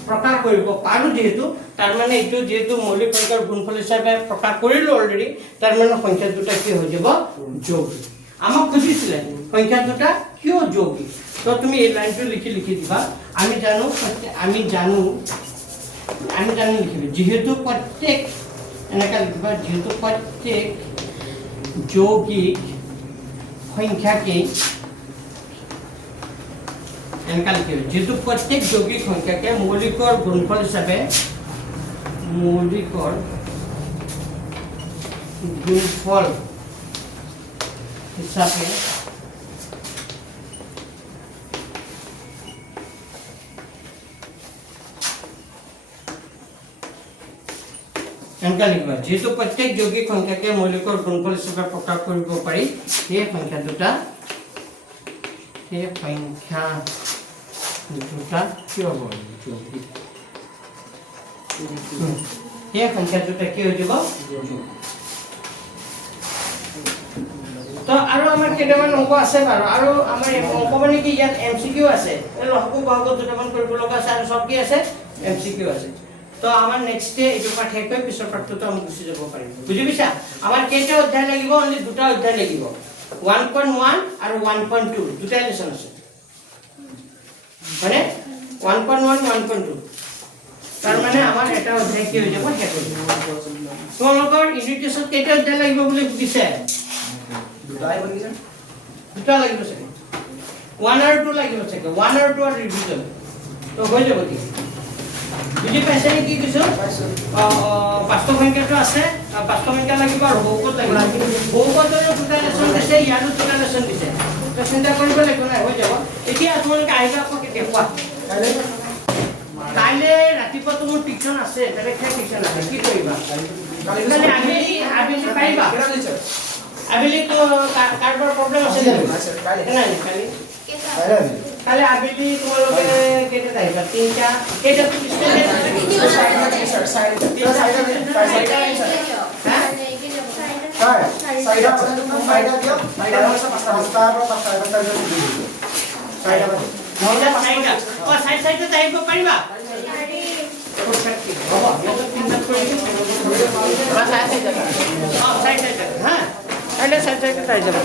প্ৰকাশ কৰিব পাৰো যেহেতু তাৰ মানে এইটো যেহেতু মৌলিক সংখ্যাৰ গুণফল হিচাপে প্ৰকাশ কৰিলো অলৰেডি তাৰ মানে সংখ্যা দুটা কি হৈ যাব যৌগিক আমাক খুজিছিলে সংখ্যা দুটা কিয় যৌগিক তো তুমি এই লাইনটো লিখি দিবা আমি জানো লিখিলো যেহেতু প্ৰত্যেক এনেকা লিখিবা যেহেতু প্ৰত্যেক যৌগিক সংখ্যাকে এনেকা লিখিলো যেহেতু প্ৰত্যেক যৌগিক সংখ্যাকে মৌলিকৰ গুণফল হিচাপে এনেকা লিখিবা যেহেতু প্ৰত্যেক যৌগিক সংখ্যাকে মৌলিকৰ গুণফল হিচাপে প্ৰকাশ কৰিব পাৰি সেই সংখ্যা দুটা কি হ'ব যৌগিক সেই সংখ্যা দুটা কি হৈ যাব তো আৰু আমাৰ কেইটামান অংক আছে বাৰু আৰু আমাৰ অংক মানে কি ইয়াত এমসিকিউ আছে লহকু বাহুকত দুটামান কৰিব লগা আছে আৰু সব কি আছে এমসিকিউ আছে তো আমাৰ নেক্সট ডে এইটো পাঠ শেষ হৈ পিছৰ পাঠটো আমি গুচি যাব পাৰিম বুজি পাইছা আমাৰ কেইটা অধ্যায় লাগিব অনলি দুটা অধ্যায় লাগিব 1.1 আৰু 1.2 দুটা লেসন আছে মানে 1.1 1.2 তাৰ মানে আমাৰ এটা অধ্যায় কি হৈ যাব শেষ হৈ যাব তোমালোকৰ ইউনিট টেষ্টত কেইটা অধ্যায় লাগিব বুলি দিছে দুটা লাগিব চাগে 1 আৰু 2 লাগিব চাগে 1 আৰু 2 আৰু ৰিভিজন তো হৈ যাব কি বুজি পাইছে কি কৈছো বাস্তৱ সংখ্যাটো আছে বাস্তৱ সংখ্যা লাগিব আৰু বহুপদ লাগিব বহুপদৰ দুটা লেসন দিছে ইয়াৰো দুটা লেসন দিছে তো চিন্তা কৰিব লাগিব নাই হৈ যাব এতিয়া তোমালোকে আহিবা আকৌ কেতিয়া কোৱা কাইলে ৰাতিপুৱা তোমাৰ টিউচন আছে তাৰে টিউচন আছে কি কৰিবা কাইলে আবেলি পাৰিবা আবেলি তো কাৰ্ডৰ প্ৰব্লেম আছে নাই কালি কালি আবেলি তোমালোকে কেইটাত আহিবা? তিনিটা কেইটাত ষ্টেজত চাৰিটাত আহিব পাৰিবা? হ'ব সিহঁতক তিনিটাত কৰি দিম। চাৰিটাত হা কাইলৈ চাৰিটাত আহি যাব।